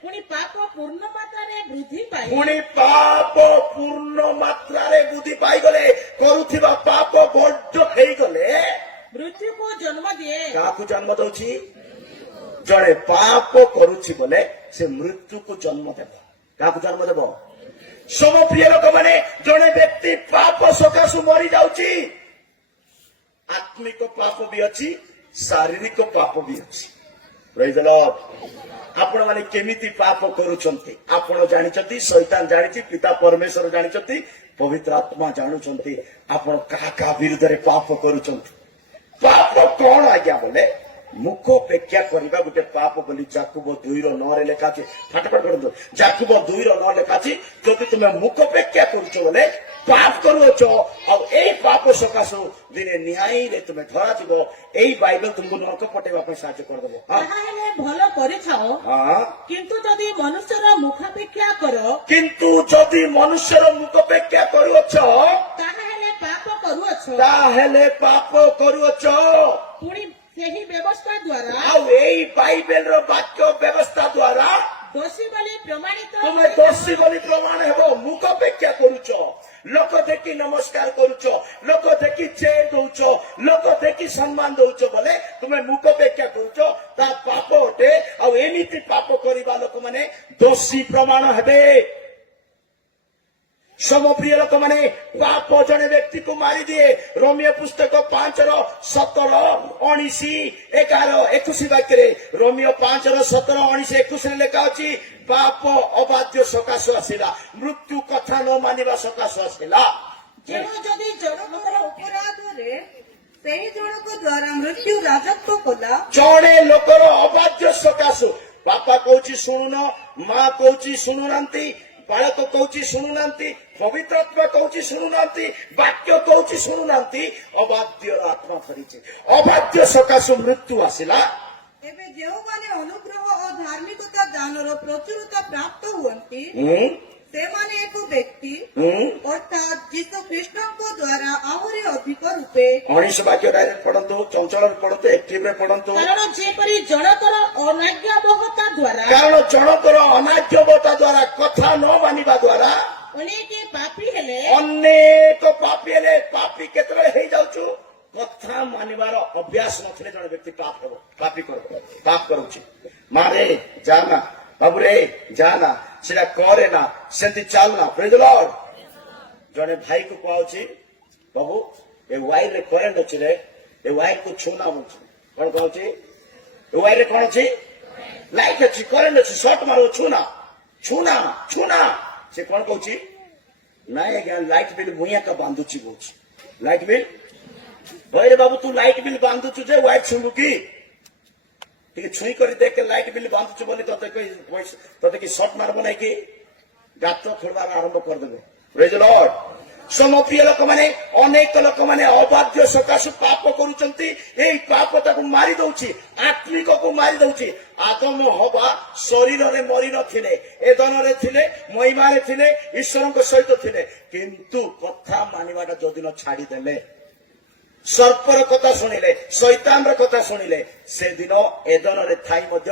ପୁଣି ପାପ ପୂର୍ଣ୍ଣ ମାତ୍ରାରେ ବୃଦ୍ଧି ପାଏ ପୁଣି ପାପ ପୂର୍ଣ୍ଣ ମାତ୍ରାରେ ବୃଦ୍ଧି ପାଇଗଲେ କରୁଥିବା ପାପ ବଡ ହେଇଗଲେ ମୃତ୍ୟୁକୁ ଜନ୍ମ ଦିଏ କାହାକୁ ଜନ୍ମ ଦଉଛି ଜଣେ ପାପ କରୁଛି ବୋଲେ ସେ ମୃତ୍ୟୁକୁ ଜନ୍ମ ଦେବ କାହାକୁ ଜନ୍ମ ଦେବ ସମ ପ୍ରିୟ ଲୋକମାନେ ଜଣେ ବ୍ୟକ୍ତି ପାପ ସକାଶୁ ମରି ଯାଉଛି ଆତ୍ମିକ ପାପ ବି ଅଛି ଶାରୀରିକ ପାପ ବି ଅଛି ପ୍ରେଜ୍ ଦ ଲର୍ଡ ଆପଣ ମାନେ କେମିତି ପାପ କରୁଛନ୍ତି ଆପଣ ଜାଣିଛନ୍ତି ଶୈତାନ ଜାଣିଛି ପିତା ପରମେଶ୍ୱର ଜାଣିଛନ୍ତି ପବିତ୍ର ଆତ୍ମା ଜାଣୁଛନ୍ତି ଆପଣ କାହା କାହା ବିରୁଦ୍ଧରେ ପାପ କରୁଛନ୍ତି ପାପ କଣ ଆଜ୍ଞା ବୋଲେ ମୁଖ ଅପେକ୍ଷା କରିବା ଗୋଟେ ପାପ ବୋଲି ଯାକୁବ 2:9 ଲେଖା ଅଛି ଫଟାଫଟ କରନ୍ତୁ ଯାକୁବ 2:9 ଲେଖା ଅଛି ଯଦି ତୁମେ ମୁଖ ଅପେକ୍ଷା କରୁଛ ବୋଲେ ପାପ କରୁଅଛ ଆଉ ଏଇ ପାପ ସକାଶୁ ଦିନେ ନ୍ୟାୟରେ ତୁମେ ଧରାଯିବ। ଏଇ ବାଇବେଲ ତୁମକୁ ନରକ ପଟେଇବା ପାଇଁ ସାହାଯ୍ୟ କରିଦେବ। ହଁ ତାହା ହେଲେ ଭଲ କରିଥାଅ, ହଁ। କିନ୍ତୁ ଯଦି ମନୁଷ୍ୟର ମୁଖାପେକ୍ଷା କର, କିନ୍ତୁ ଯଦି ମନୁଷ୍ୟର ମୁଖପେକ୍ଷା କରୁଅଛ ତାହା ହେଲେ ପାପ କରୁଅଛ। ତାହେଲେ ପାପ କରୁଅଛ। ପୁଣି ସେହି ବ୍ୟବସ୍ଥା ଦ୍ୱାରା ଆଉ ଏଇ ବାଇବେଲର ବାକ୍ୟ ବ୍ୟବସ୍ଥା ଦ୍ୱାରା ଦୋଷୀ ବୋଲି ପ୍ରମାଣିତ ତୁମେ ଦୋଷୀ ବୋଲି ପ୍ରମାଣ ହେବ। ମୁଖପେକ୍ଷା କରୁଛ, ଲୋକ ଦେଖି ନମସ୍କାର କରୁଛ, ଲୋକ ଦେଖି ଚେୟ ଦଉଛ, ଲୋକ ଦେଖି ସମ୍ମାନ ଦଉଛ ବୋଲେ ତୁମେ ମୁଖପେକ୍ଷା କରୁଛ, ତା ପାପ ଅଟେ। ଆଉ ଏମିତି ପାପ କରିବା ଲୋକମାନେ ଦୋଷୀ ପ୍ରମାଣ ହେବେ। ସମପ୍ରିୟ ଲୋକମାନେ, ପାପ ଜଣେ ବ୍ୟକ୍ତିକୁ ମାରିଦିଏ। ରୋମିଓ ପୁସ୍ତକ 5:17-19-11-21 ବାକ୍ୟରେ, ରୋମିଓ 5:17-19-21 ଲେଖା ଅଛି, ପାପ ଅବାଧ୍ୟ ସକାଶୁ ଆସିଲା, ମୃତ୍ୟୁ କଥା ନ ମାନିବା ସକାଶୁ ଆସିଲା। ଯେଉଁ ଯଦି ଜଣଙ୍କର ଅପରାଧରେ ସେହି ଜଣକ ଦ୍ୱାରା ମୃତ୍ୟୁ ରାଜତ୍ୱ କଲା, ଜଣେ ଲୋକର ଅବାଧ୍ୟ ସକାଶୁ, ବାପା କହୁଛି ଶୁଣୁନ, ମା କହୁଛି ଶୁଣୁନାହାନ୍ତି, ବାଳକ କହୁଛି ଶୁଣୁନାହାନ୍ତି, ପବିତ୍ର ଆତ୍ମା କହୁଛି ଶୁଣୁନାହାନ୍ତି, ବାକ୍ୟ କହୁଛି ଶୁଣୁନାହାନ୍ତି, ଅବାଧ୍ୟର ଆତ୍ମା ଧରିଛି। ଅବାଧ୍ୟ ସକାଶୁ ମୃତ୍ୟୁ ଆସିଲା। ଏବେ ଯେଉଁମାନେ ଅନୁଗ୍ରହ ଓ ଧାର୍ମିକତା ଦାନର ପ୍ରଚୁରତା ପ୍ରାପ୍ତ ହୁଅନ୍ତି, ସେମାନେ ଏକ ବ୍ୟକ୍ତି ଅର୍ଥାତ୍ ଯୀଶୁ ଖ୍ରୀଷ୍ଟଙ୍କ ଦ୍ୱାରା ଆହୁରି ଅଧିକ ରୂପେ 19 ବାକ୍ୟ ଡାଇରେକ୍ଟ ପଢନ୍ତୁ, ଚଞ୍ଚଳରେ ପଢନ୍ତୁ, ଏକ୍ଟିଭରେ ପଢନ୍ତୁ। କାରଣ ଯେପରି ଜଣକର ଅନାଜ୍ଞାବହତା ଦ୍ୱାରା କାରଣ ଜଣଙ୍କର ଅନାର୍ଯ୍ୟବତା ଦ୍ୱାରା, କଥା ନ ମାନିବା ଦ୍ୱାରା ଅନେକ ପାପୀ ହେଲେ, ଅନେକ ପାପୀ ହେଲେ। ପାପୀ କେତେବେଳେ ହେଇଯାଉଛୁ? କଥା ମାନିବାର ଅଭ୍ୟାସ ନଥିଲେ ଜଣେ ବ୍ୟକ୍ତି ପାପ ହେବ, ପାପୀ କରିବ, ପାପ କରୁଛି। ମା ରେ ଯା ନା, ବାବୁ ରେ ଯା ନା, ସେଟା କରେ ନା, ସେମିତି ଚାଲ ନା। ପ୍ରେଜ୍ ଦ ଲର୍ଡ। ଜଣେ ଭାଇକୁ କୁହାଉଛି, ବାବୁ ଏ ୱାଇର ରେ କରେଣ୍ଟ ଅଛି ରେ, ଏ ୱାଇର କୁ ଛୁନା ବୋଲୁଛି। କଣ କହୁଛି? ଏ ୱାଇର ରେ କଣ ଅଛି? ଲାଇଟ୍ ଅଛି, କରେଣ୍ଟ ଅଛି, ସର୍ଟ ମାରିବ, ଛୁନା ଛୁନା ଛୁନା। ସେ କଣ କହୁଛି? ନାଇଁ ଆଜ୍ଞା, ଲାଇଟ୍ ବିଲ୍ ମୁଇଁ ଏକା ବାନ୍ଧୁଛି କହୁଛି। ଲାଇଟ୍ ବିଲ୍ ଭାଇରେ ବାବୁ ତୁ ଲାଇଟ୍ ବିଲ୍ ବାନ୍ଧୁଛୁ ଯେ ୱାଇଟ୍ ଛୁଇଁବୁ କି? ଟିକେ ଛୁଇଁ କରି ଦେଖେ ଲାଇଟ୍ ବିଲ୍ ବାନ୍ଧୁଛୁ ବୋଲି ତତେ କି ସର୍ଟ ମାରବ ନାଇଁ କି? ଗାତ ଖୋଳିବାର ଆରମ୍ଭ କରିଦେବେ। ପ୍ରେଜ୍ ଦ ଲର୍ଡ। ସମପ୍ରିୟ ଲୋକମାନେ, ଅନେକ ଲୋକମାନେ ଅବାଧ୍ୟ ସକାଶୁ ପାପ କରୁଛନ୍ତି। ଏଇ ପାପ ତାକୁ ମାରି ଦଉଛି, ଆତ୍ମିକକୁ ମାରି ଦଉଛି। ଆଦମ ହବା ଶରୀରରେ ମରି ନଥିଲେ, ଏଦନରେ ଥିଲେ, ମହିମାରେ ଥିଲେ, ଈଶ୍ୱରଙ୍କ ସହିତ ଥିଲେ, କିନ୍ତୁ କଥା ମାନିବାଟା ଯୋଉଦିନ ଛାଡିଦେଲେ, ସର୍ପର କଥା ଶୁଣିଲେ, ଶୈତାନର କଥା ଶୁଣିଲେ, ସେଦିନ ଏଦନରେ ଥାଇ ମଧ୍ୟ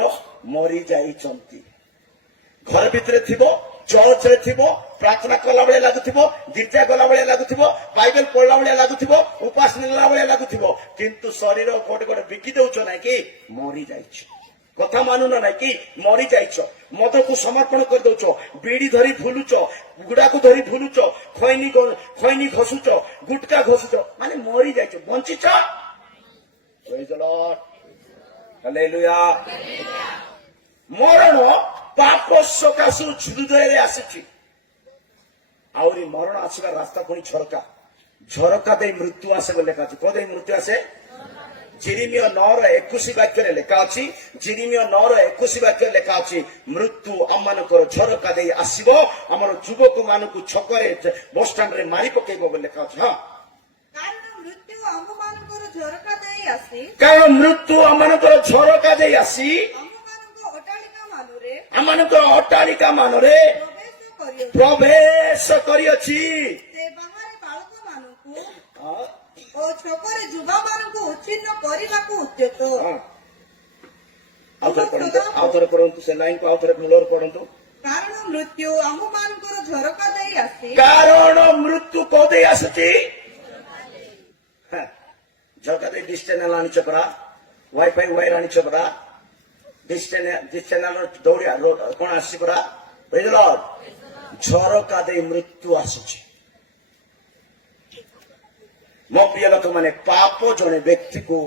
ମରି ଯାଇଛନ୍ତି। ଘର ଭିତରେ ଥିବ, ଚର୍ଚ୍ଚରେ ଥିବ, ପ୍ରାର୍ଥନା କଲା ଭଳିଆ ଲାଗୁଥିବ, ଗୀର୍ଜା ଗଲା ଭଳିଆ ଲାଗୁଥିବ, ବାଇବେଲ ପଢିଲା ଭଳିଆ ଲାଗୁଥିବ, ଉପାସ ନେଲା ଭଳିଆ ଲାଗୁଥିବ, କିନ୍ତୁ ଶରୀର ଗୋଟେ ଗୋଟେ ବିକି ଦଉଛ ନାଇଁ କି? ମରି ଯାଇଛ। କଥା ମାନୁନ ନାଇଁ କି? ମରି ଯାଇଛ। ମଦକୁ ସମର୍ପଣ କରିଦଉଛ, ବିଡି ଧରି ଭୁଲୁଛ, ଗୁଡାକୁ ଧରି ଭୁଲୁଛ, ଖୈନି ଘଷୁଛ, ଗୁଟକା ଘଷୁଛ, ମାନେ ମରି ଯାଇଛ। ବଞ୍ଚିଛ? ପ୍ରେଜ୍ ଦ ଲର୍ଡ। ହାଲେଲୁୟା। ମରଣ ପାପ ସକାଶୁ ହୃଦୟରେ ଆସିଛି। ଆହୁରି ମରଣ ଆସିବା ରାସ୍ତା ପୁଣି ଝରକା, ଝରକା ଦେଇ ମୃତ୍ୟୁ ଆସେ ବୋଲି ଲେଖା ଅଛି। କୋଉ ଦେଇ ମୃତ୍ୟୁ ଆସେ? ଜିରିମିୟ 9:21 ବାକ୍ୟରେ ଲେଖା ଅଛି, ଜିରିମିୟ 9:21 ବାକ୍ୟରେ ଲେଖା ଅଛି, ମୃତ୍ୟୁ ଆମମାନଙ୍କର ଝରକା ଦେଇ ଆସିବ, ଆମର ଯୁବକ ମାନଙ୍କୁ ଛକରେ ବସଷ୍ଟାଣ୍ଡରେ ମାରି ପକେଇବ ବୋଲି ଲେଖା ଅଛି। ହଁ, କାରଣ ମୃତ୍ୟୁ ଆମମାନଙ୍କର ଝରକା ଦେଇ ଆସି କାରଣ ମୃତ୍ୟୁ ଆମମାନଙ୍କର ଝରକା ଦେଇ ଆସି ଆମମାନଙ୍କର ଅଟ୍ଟାଳିକା ମାନରେ ପ୍ରବେଶ କରିଅଛି। ସେ ବାହାରେ ବାଳକମାନଙ୍କୁ ଓ ଛକରେ ଯୁବାମାନଙ୍କୁ ଉଚ୍ଛିନ୍ନ କରିବାକୁ ଉଦ୍ୟତ। ଆଉଥରେ ପଢନ୍ତୁ, ସେ ଲାଇନ୍ କୁ ଆଉଥରେ ଭଲରେ ପଢନ୍ତୁ। କାରଣ ମୃତ୍ୟୁ ଆମମାନଙ୍କର ଝରକା ଦେଇ ଆସି କାରଣ ମୃତ୍ୟୁ କୋଉ ଦେଇ ଆସୁଛି? ଝରକା ଦେଇ ଡିସ୍ ଚ୍ୟାନେଲ ଆଣିଛ ପରା, ୱାଇଫାଇ ୱାଇର ଆଣିଛ ପରା, ଡିସ୍ ଚ୍ୟାନେଲ ଦୌଡ଼ିଆ କଣ ଆସିଛି ପରା? ବୁଝିଲ? ଝରକା ଦେଇ ମୃତ୍ୟୁ ଆସୁଛି। ମୋ ପ୍ରିୟ ଲୋକମାନେ, ପାପ ଜଣେ ବ୍ୟକ୍ତିକୁ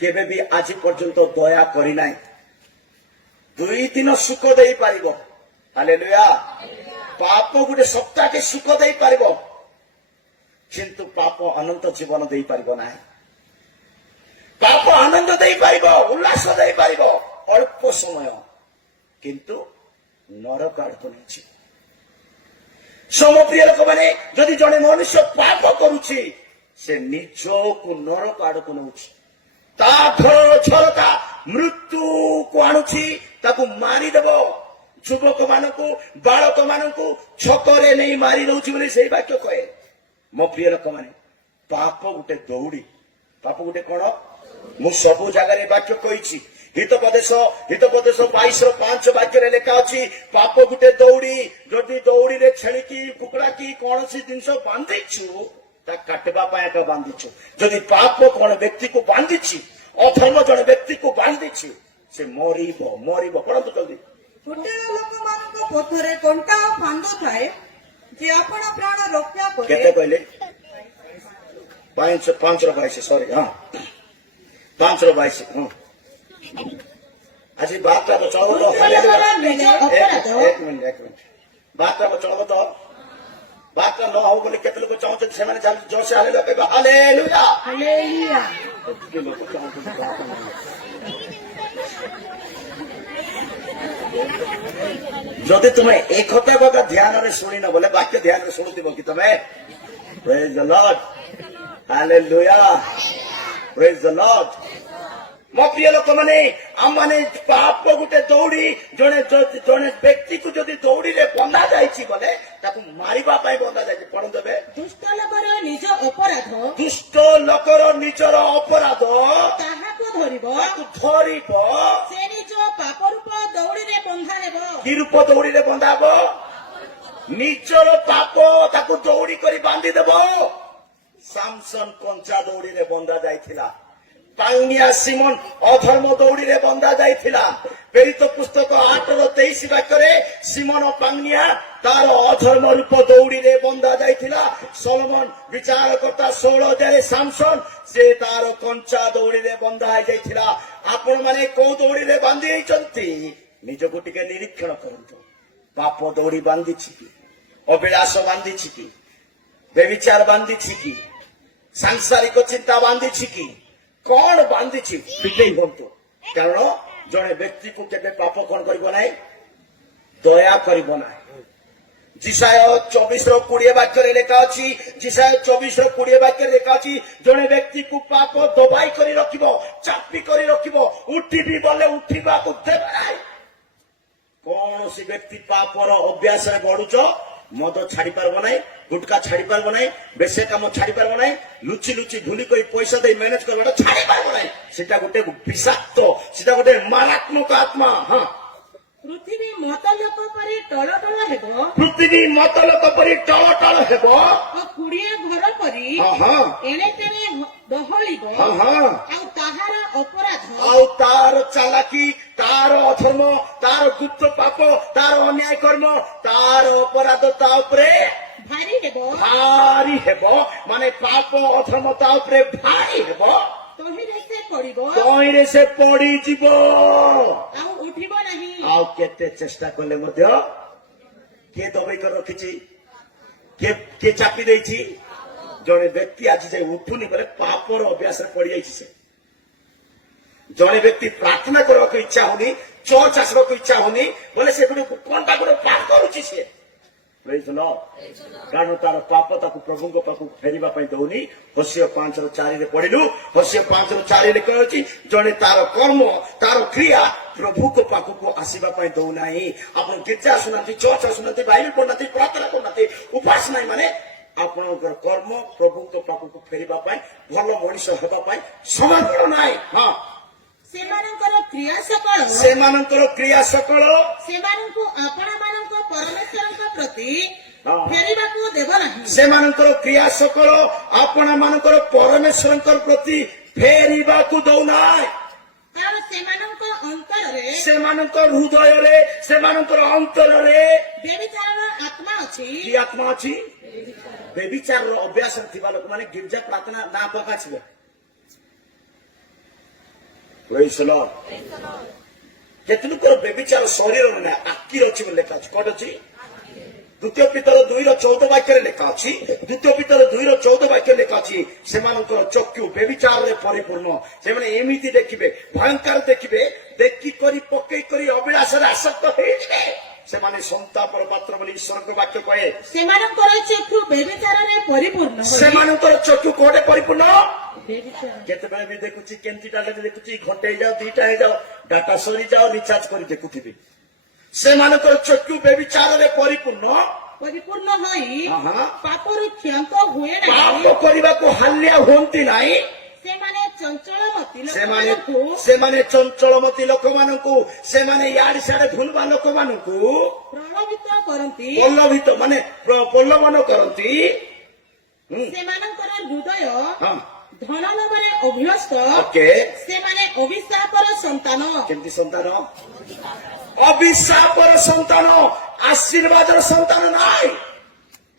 କେବେ ବି ଆଜି ପର୍ଯ୍ୟନ୍ତ ଦୟା କରିନାହିଁ। 2 ଦିନ ସୁଖ ଦେଇପାରିବ, ହାଲେଲୁୟା। ପାପ ଗୋଟେ ସପ୍ତାହକେ ସୁଖ ଦେଇପାରିବ, କିନ୍ତୁ ପାପ ଅନନ୍ତ ଜୀବନ ଦେଇପାରିବ ନାହିଁ। ପାପ ଆନନ୍ଦ ଦେଇପାରିବ, ଉଲ୍ଲାସ ଦେଇପାରିବ ଅଳ୍ପ ସମୟ, କିନ୍ତୁ ନରକ ଆଡକୁ ନେଇଛି। ସମପ୍ରିୟ ଲୋକମାନେ ଯଦି ଜଣେ ମନୁଷ୍ୟ ପାପ କରୁଛି ସେ ନିଜକୁ ନରକ ଆଡକୁ ନଉଛି, ତା ଘରର ଝରକା ମୃତ୍ୟୁକୁ ଆଣୁଛି, ତାକୁ ମାରିଦେବ। ଯୁବକ ମାନଙ୍କୁ ବାଳକ ମାନଙ୍କୁ ଛକରେ ନେଇ ମାରି ଦଉଛି ବୋଲି ସେଇ ବାକ୍ୟ କହେ। ମୋ ପ୍ରିୟ ଲୋକମାନେ, ପାପ ଗୋଟେ ଦୌଡ଼ି। ପାପ ଗୋଟେ କଣ? ମୁଁ ସବୁ ଜାଗାରେ ବାକ୍ୟ କହିଛି। ହିତୋପଦେଶ 22:5 ବାକ୍ୟରେ ଲେଖା ଅଛି, ପାପ ଗୋଟେ ଦୌଡ଼ି। ଯଦି ଦୌଡ଼ିରେ ଛେଳି କି କୁକୁଡ଼ା କି କୌଣସି ଜିନିଷ ବାନ୍ଧିଛୁ, ତା କାଟିବା ପାଇଁ ଏକା ବାନ୍ଧିଛୁ। ଯଦି ପାପ କଣ ବ୍ୟକ୍ତିକୁ ବାନ୍ଧିଛି, ଅଧର୍ମ ଜଣେ ବ୍ୟକ୍ତିକୁ ବାନ୍ଧିଛି, ସେ ମରିବ। ପଢନ୍ତୁ ଜଲ୍ଦି। ଛୋଟିଆ ଲୋକମାନଙ୍କ ପଥରେ କଣ୍ଟା ଓ ଫାନ୍ଦ ଥାଏ, ଯେ ଆପଣ ପ୍ରାଣ ରକ୍ଷା କରେ। କେତେ କହିଲେ? 5:22 ସରି, ହଁ 5:22। ହଁ ଆଜି ବାର୍ତ୍ତା ଚଳବ ତ? ପୁତ୍ରଲୋକର ନିଜ ଅପରାଧ ଏକ ମିନିଟ ବାର୍ତ୍ତା ଚଳବ ତ? ବାର୍ତ୍ତା ନ ହଉ ବୋଲି କେତେ ଲୋକ ଚାହୁଁଛନ୍ତି, ସେମାନେ ଜୋରସେ ହାଲେଲୁୟା କହିବେ। ହାଲେଲୁୟା। ହାଲେଲୁୟା। କେତେ ଲୋକ ଚାହୁଁଛନ୍ତି ବାର୍ତ୍ତା ନ ହଉ। ଯଦି ତୁମେ ଏ କଥା ଧ୍ୟାନରେ ଶୁଣିନ ବୋଲେ ବାକ୍ୟ ଧ୍ୟାନରେ ଶୁଣୁଥିବ କି ତମେ? ପ୍ରେଜ୍ ଦ ଲର୍ଡ, ହାଲେଲୁୟା, ପ୍ରେଜ୍ ଦ ଲର୍ଡ। ମୋ ପ୍ରିୟ ଲୋକମାନେ, ଆମମାନେ ପାପ ଗୋଟେ ଦୌଡ଼ି। ଜଣେ ବ୍ୟକ୍ତିକୁ ଯଦି ଦୌଡ଼ିରେ ବନ୍ଧା ଯାଇଛି ବୋଲେ ତାକୁ ମାରିବା ପାଇଁ ବନ୍ଧା ଯାଇଛି। ପଢନ୍ତୁ ଏବେ। ଦୁଷ୍ଟ ଲୋକର ନିଜ ଅପରାଧ ଦୁଷ୍ଟ ଲୋକର ନିଜର ଅପରାଧ ତାହାକୁ ଧରିବ, ତାକୁ ଧରିବ। ସେ ନିଜ ପାପ ରୂପ ଦୌଡ଼ିରେ ବନ୍ଧା ନେବ। କି ରୂପ ଦୌଡ଼ିରେ ବନ୍ଧା ହବ? ନିଜର ପାପ ତାକୁ ଦୌଡ଼ି କରି ବାନ୍ଧିଦେବ। ସାମସନ୍ କଞ୍ଚା ଦୌଡ଼ିରେ ବନ୍ଧା ଯାଇଥିଲା। ପାଙ୍ଗିଆ ସିମନ ଅଧର୍ମ ଦୌଡ଼ିରେ ବନ୍ଧା ଯାଇଥିଲା। ପ୍ରେରିତ ପୁସ୍ତକ 8:23 ବାକ୍ୟରେ ସିମନ ପାଙ୍ଗିଆ ତାର ଅଧର୍ମ ରୂପ ଦୌଡ଼ିରେ ବନ୍ଧା ଯାଇଥିଲା। ସଲୋମନ ବିଚାରକର୍ତ୍ତା 16 ସାମସନ୍ ସେ ତାର କଞ୍ଚା ଦୌଡ଼ିରେ ବନ୍ଧା ହେଇଯାଇଥିଲା। ଆପଣ ମାନେ କୋଉ ଦୌଡ଼ିରେ ବାନ୍ଧି ହେଇଛନ୍ତି? ନିଜକୁ ଟିକେ ନିରୀକ୍ଷଣ କରନ୍ତୁ। ପାପ ଦୌଡ଼ି ବାନ୍ଧିଛି କି? ଅଭିଳାଷ ବାନ୍ଧିଛି କି? ବ୍ୟଭିଚାର ବାନ୍ଧିଛି କି? ସାଂସାରିକ ଚିନ୍ତା ବାନ୍ଧିଛି କି? କଣ ବାନ୍ଧିଛି? ଫିଟେଇ ହୁଅନ୍ତୁ। କାରଣ ଜଣେ ବ୍ୟକ୍ତିକୁ କେବେ ପାପ କଣ କରିବ ନାହିଁ? ଦୟା କରିବ ନାହିଁ। ଜିସାୟ 24:20 ବାକ୍ୟରେ ଲେଖା ଅଛି, ଜିସାୟ 24:20 ବାକ୍ୟରେ ଲେଖା ଅଛି, ଜଣେ ବ୍ୟକ୍ତିକୁ ପାପ ଦବାଇ କରି ରଖିବ, ଚାପି କରି ରଖିବ, ଉଠିବି ବୋଲେ ଉଠିବାକୁ ଦେବେ ନାହିଁ। କୌଣସି ବ୍ୟକ୍ତି ପାପର ଅଭ୍ୟାସରେ ବଢୁଛ, ମଦ ଛାଡି ପାରିବ ନାହିଁ, ଗୁଟକା ଛାଡି ପାରିବ ନାହିଁ, ବେଶୀ କାମ ଛାଡି ପାରିବ ନାହିଁ, ଲୁଚି ଭୁଲି କରି ପଇସା ଦେଇ ମ୍ୟାନେଜ କରିବାଟା ଛାଡି ପାରିବ ନାହିଁ। ସେଟା ଗୋଟେ ବିଷାକ୍ତ, ସେଟା ଗୋଟେ ମାରାତ୍ମକ ଆତ୍ମା। ହଁ, ପୃଥିବୀ ମତଲୋକ ପରି ଟଳଟଳ ହେବ, ପୃଥିବୀ ମତଲୋକ ପରି ଟଳ ହେବ। ଓ କୁଡ଼ିଆ ଘର ପରି ହଁ ଏଣେ ତେଣେ ଦହଳିବ। ହଁ ଆଉ ତାହାର ଅପରାଧ ଆଉ ତାର ଚାଲାକି, ତାର ଅଧର୍ମ, ତାର ଗୁପ୍ତ ପାପ, ତାର ଅନ୍ୟାୟ କର୍ମ, ତାର ଅପରାଧ ତା ଉପରେ ଭାରି ହେବ, ଭାରି ହେବ। ମାନେ ପାପ ଅଧର୍ମ ତା ଉପରେ ଭାରି ହେବ। ତହିଁରେ ସେ ପଡ଼ିବ, ତହିଁରେ ସେ ପଡିଯିବ। ଆଉ ଉଠିବ ନାହିଁ। ଆଉ କେତେ ଚେଷ୍ଟା କଲେ ମଧ୍ୟ କିଏ ଦବେଇ କରି ରଖିଛି? କିଏ ଚାପି ଦେଇଛି? ଜଣେ ବ୍ୟକ୍ତି ଆଜି ଯାଇ ଉଠୁନି ବୋଲେ ପାପର ଅଭ୍ୟାସରେ ପଡିଯାଇଛି। ସେ ଜଣେ ବ୍ୟକ୍ତି ପ୍ରାର୍ଥନା କରିବାକୁ ଇଚ୍ଛା ହଉନି, ଚର୍ଚ୍ଚ ଆସିବାକୁ ଇଚ୍ଛା ହଉନି ବୋଲେ ସେ ଗୋଟେ କଣଟା ଗୋଟେ ପାପ କରୁଛି ସେ। କାରଣ ତାର ପାପ ତାକୁ ପ୍ରଭୁଙ୍କ ପାଖକୁ ଫେରିବା ପାଇଁ ଦଉନି। ହୋସିୟ 5:4 ପଢିଲୁ। ହୋସିୟ 5:4 ଲେଖା ଅଛି, ଜଣେ ତାର କର୍ମ, ତାର କ୍ରିୟା ପ୍ରଭୁଙ୍କ ପାଖକୁ ଆସିବା ପାଇଁ ଦଉନାହିଁ। ଆପଣ ଗୀର୍ଜା ଆସୁନାହାନ୍ତି, ଚର୍ଚ୍ଚ ଆସୁନାହାନ୍ତି, ବାଇବେଲ ପଢୁନାହାନ୍ତି, ପ୍ରାର୍ଥନା କରୁନାହାନ୍ତି, ଉପାସ ନାହିଁ, ମାନେ ଆପଣଙ୍କର କର୍ମ ପ୍ରଭୁଙ୍କ ପାଖକୁ ଫେରିବା ପାଇଁ, ଭଲ ମଣିଷ ହେବା ପାଇଁ ସମର୍ପଣ ନାହିଁ। ହଁ, ସେମାନଙ୍କର କ୍ରିୟା ସକଳ ସେମାନଙ୍କୁ ଆପଣମାନଙ୍କ ପରମେଶ୍ୱରଙ୍କ ପ୍ରତି ଫେରିବାକୁ ଦେବ ନାହିଁ। ସେମାନଙ୍କର କ୍ରିୟା ସକଳ ଆପଣମାନଙ୍କର ପରମେଶ୍ୱରଙ୍କ ପ୍ରତି ଫେରିବାକୁ ଦଉନାହିଁ। କାରଣ ସେମାନଙ୍କ ଅନ୍ତରରେ, ସେମାନଙ୍କ ହୃଦୟରେ, ସେମାନଙ୍କର ଅନ୍ତରରେ ବ୍ୟଭିଚାରର ଆତ୍ମା ଅଛି। କି ଆତ୍ମା ଅଛି? ବ୍ୟଭିଚାରର ଅଭ୍ୟାସ ଥିବା ଲୋକମାନେ ଗିର୍ଜା ପ୍ରାର୍ଥନା ନା ପକାଯିବେ। କେତେ ଲୋକର ବ୍ୟଭିଚାର ଶରୀରରେ ନାହିଁ, ଆଖିରେ ଅଛି ବୋଲି ଲେଖା ଅଛି। କୋଉଠି ଅଛି? ଦ୍ୱିତୀୟ ପିତର 2:14 ବାକ୍ୟରେ ଲେଖା ଅଛି। ଦ୍ୱିତୀୟ ପିତର 2:14 ବାକ୍ୟରେ ଲେଖା ଅଛି, ସେମାନଙ୍କର ଚକ୍ଷୁ ବ୍ୟଭିଚାରରେ ପରିପୂର୍ଣ୍ଣ। ସେମାନେ ଏମିତି ଦେଖିବେ, ଭୟଙ୍କର ଦେଖିବେ, ଦେଖି କରି ପକେଇ କରି ଅଭିଳାଷରେ ଆସକ୍ତ ହେଇଯିବେ। ସେମାନେ ସନ୍ତାପର ପାତ୍ର ବୋଲି ଈଶ୍ୱରଙ୍କ ବାକ୍ୟ କହେ। ସେମାନଙ୍କର ଚକ୍ଷୁ ବେବିଚାରରେ ପରିପୂର୍ଣ୍ଣ ହୋଇ ସେମାନଙ୍କର ଚକ୍ଷୁ କୋଉଟେ ପରିପୂର୍ଣ୍ଣ? ବେବିଚାର କେତେବେଳେ ବି ଦେଖୁଛି କେମିତିଟା ଦେଖୁଛି ଘଣ୍ଟେ ହେଇଯାଉ 2ଟା ହେଇଯାଉ ଡାଟା ସରିଯାଉ ରିଚାର୍ଜ କରି ଦେଖୁଥିବି। ସେମାନଙ୍କର ଚକ୍ଷୁ ବେବିଚାରରେ ପରିପୂର୍ଣ୍ଣ ପରିପୂର୍ଣ୍ଣ ହୋଇ ଆହା। ପାପରୁ କ୍ଷୟଙ୍କ ହୁଏ ପାପ ନାହିଁ। କରିବାକୁ ହାଲିଆ ହୁଅନ୍ତି ନାହିଁ। ସେମାନେ ଚଞ୍ଚଳମତି ସେମାନେ ଲୋକମାନଙ୍କୁ ସେମାନେ ଚଞ୍ଚଳମତି ଲୋକମାନଙ୍କୁ, ସେମାନେ ଇଆଡେ ସିଆଡେ ଭୁଲବା ଲୋକମାନଙ୍କୁ ପ୍ରଲୋଭିତ କରନ୍ତି। ପଲ୍ଲବିତ ମାନେ ପ୍ରଲୋଭନ କରନ୍ତି। ସେମାନଙ୍କର ହୃଦୟ ହଁ, ଧନ ଲୋଭରେ ଅଭ୍ୟସ୍ତ। ଓକେ। ସେମାନେ ଅଭିଶାପର ସନ୍ତାନ। କେମିତି ସନ୍ତାନ? ଅଭିଶାପର ସନ୍ତାନ, ଆଶୀର୍ବାଦର ସନ୍ତାନ ନାହିଁ।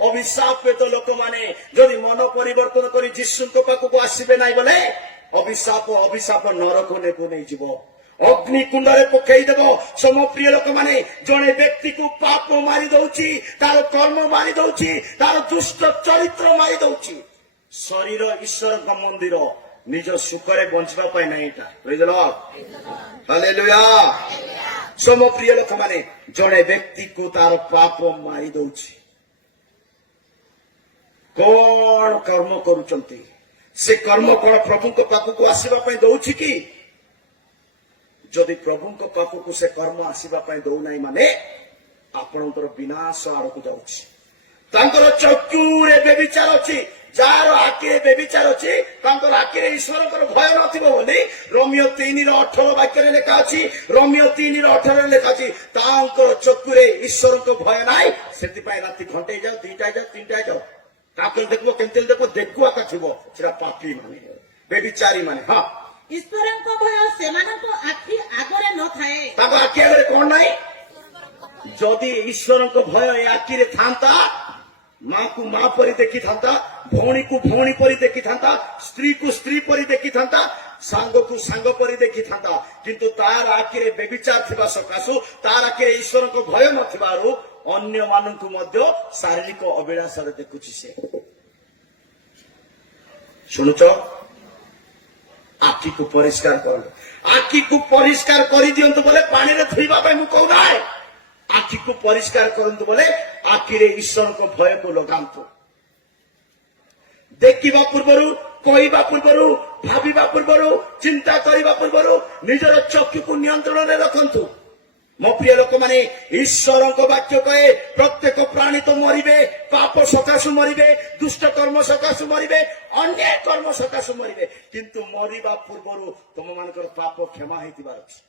ଅଭିଶାପିତ ଲୋକମାନେ ଯଦି ମନ ପରିବର୍ତ୍ତନ କରି ଯୀଶୁଙ୍କ ପାଖକୁ ଆସିବେ ନାହିଁ ବୋଲେ ଅଭିଶାପ ନରକ ନେଇଯିବ, ଅଗ୍ନି କୁଣ୍ଡରେ ପକେଇଦେବ। ସମ ପ୍ରିୟ ଲୋକମାନେ, ଜଣେ ବ୍ୟକ୍ତିକୁ ପାପ ମାରି ଦଉଛି, ତାର କର୍ମ ମାରି ଦଉଛି, ତାର ଦୁଷ୍ଟ ଚରିତ୍ର ମାରି ଦଉଛି। ଶରୀର ଈଶ୍ୱରଙ୍କ ମନ୍ଦିର, ନିଜ ସୁଖରେ ବଞ୍ଚିବା ପାଇଁ ନାହିଁ। ଏଇଟା ପ୍ରେଜ୍ ଦ ଲର୍ଡ, ହାଲେଲୁୟା। ସମ ପ୍ରିୟ ଲୋକମାନେ, ଜଣେ ବ୍ୟକ୍ତିକୁ ତାର ପାପ ମାରି ଦଉଛି। କଣ କର୍ମ କରୁଛନ୍ତି? ସେ କର୍ମ କଣ ପ୍ରଭୁଙ୍କ ପାଖକୁ ଆସିବା ପାଇଁ ଦଉଛି କି? ଯଦି ପ୍ରଭୁଙ୍କ ପାଖକୁ ସେ କର୍ମ ଆସିବା ପାଇଁ ଦଉନାହିଁ ମାନେ ଆପଣଙ୍କର ବିନାଶ ଆଡକୁ ଯାଉଛି। ତାଙ୍କର ଚକ୍ଷୁରେ ବେବିଚାର ଅଛି। ଯାହାର ଆଖିରେ ବେବିଚାର ଅଛି, ତାଙ୍କର ଆଖିରେ ଈଶ୍ୱରଙ୍କର ଭୟ ନଥିବ ବୋଲି ରୋମିଓ 3:18 ବାକ୍ୟରେ ଲେଖା ଅଛି। ରୋମିଓ 3:18 ଲେଖା ଅଛି, ତାଙ୍କର ଚକ୍ଷୁରେ ଈଶ୍ୱରଙ୍କ ଭୟ ନାହିଁ। ସେଥିପାଇଁ ରାତି ଘଣ୍ଟେ ହେଇଯାଉ, 2ଟା ହେଇଯାଉ, 3ଟା ହେଇଯାଉ, ତାକୁ ଦେଖିବ କେମିତି ଦେଖିବ, ଦେଖୁଆ ଥିବ। ସେଟା ପାପୀ ମାନେ, ବେବିଚାରୀ ମାନେ। ହଁ, ଈଶ୍ୱରଙ୍କ ଭୟ ସେମାନଙ୍କ ଆଖି ଆଗରେ ନଥାଏ। ତାଙ୍କ ଆଖି ଆଗରେ କଣ ନାହିଁ? ଯଦି ଈଶ୍ୱରଙ୍କ ଭୟ ଏ ଆଖିରେ ଥାନ୍ତା, ମାକୁ ମା ପରି ଦେଖିଥାନ୍ତା, ଭଉଣୀକୁ ଭଉଣୀ ପରି ଦେଖିଥାନ୍ତା, ସ୍ତ୍ରୀକୁ ସ୍ତ୍ରୀ ପରି ଦେଖିଥାନ୍ତା, ସାଙ୍ଗକୁ ସାଙ୍ଗ ପରି ଦେଖିଥାନ୍ତା। କିନ୍ତୁ ତାର ଆଖିରେ ବେବିଚାର ଥିବା ସକାଶୁ, ତାର ଆଖିରେ ଈଶ୍ୱରଙ୍କ ଭୟ ନଥିବାରୁ ଅନ୍ୟମାନଙ୍କୁ ମଧ୍ୟ ଶାରୀରିକ ଅଭିଳାଷରେ ଦେଖୁଛି। ସେ ଶୁଣୁଛ? ଆଖିକୁ ପରିଷ୍କାର କରନ୍ତୁ। ଆଖିକୁ ପରିଷ୍କାର କରିଦିଅନ୍ତୁ ବୋଲେ ପାଣିରେ ଧୋଇବା ପାଇଁ ମୁଁ କହୁନାହିଁ। ଆଖିକୁ ପରିଷ୍କାର କରନ୍ତୁ ବୋଲେ ଆଖିରେ ଈଶ୍ୱରଙ୍କ ଭୟକୁ ଲଗାନ୍ତୁ। ଦେଖିବା ପୂର୍ବରୁ, କହିବା ପୂର୍ବରୁ, ଭାବିବା ପୂର୍ବରୁ, ଚିନ୍ତା କରିବା ପୂର୍ବରୁ ନିଜର ଚକ୍ଷୁକୁ ନିୟନ୍ତ୍ରଣରେ ରଖନ୍ତୁ। ମୋ ପ୍ରିୟ ଲୋକମାନେ, ଈଶ୍ୱରଙ୍କ ବାକ୍ୟ କହେ ପ୍ରତ୍ୟେକ ପ୍ରାଣୀ ତ ମରିବେ, ପାପ ସକାଶୁ ମରିବେ, ଦୁଷ୍ଟ କର୍ମ ସକାଶୁ ମରିବେ, ଅନ୍ୟାୟ କର୍ମ ସକାଶୁ ମରିବେ, କିନ୍ତୁ ମରିବା ପୂର୍ବରୁ ତମମାନଙ୍କର ପାପ କ୍ଷମା ହେଇଥିବାର ଅଛି।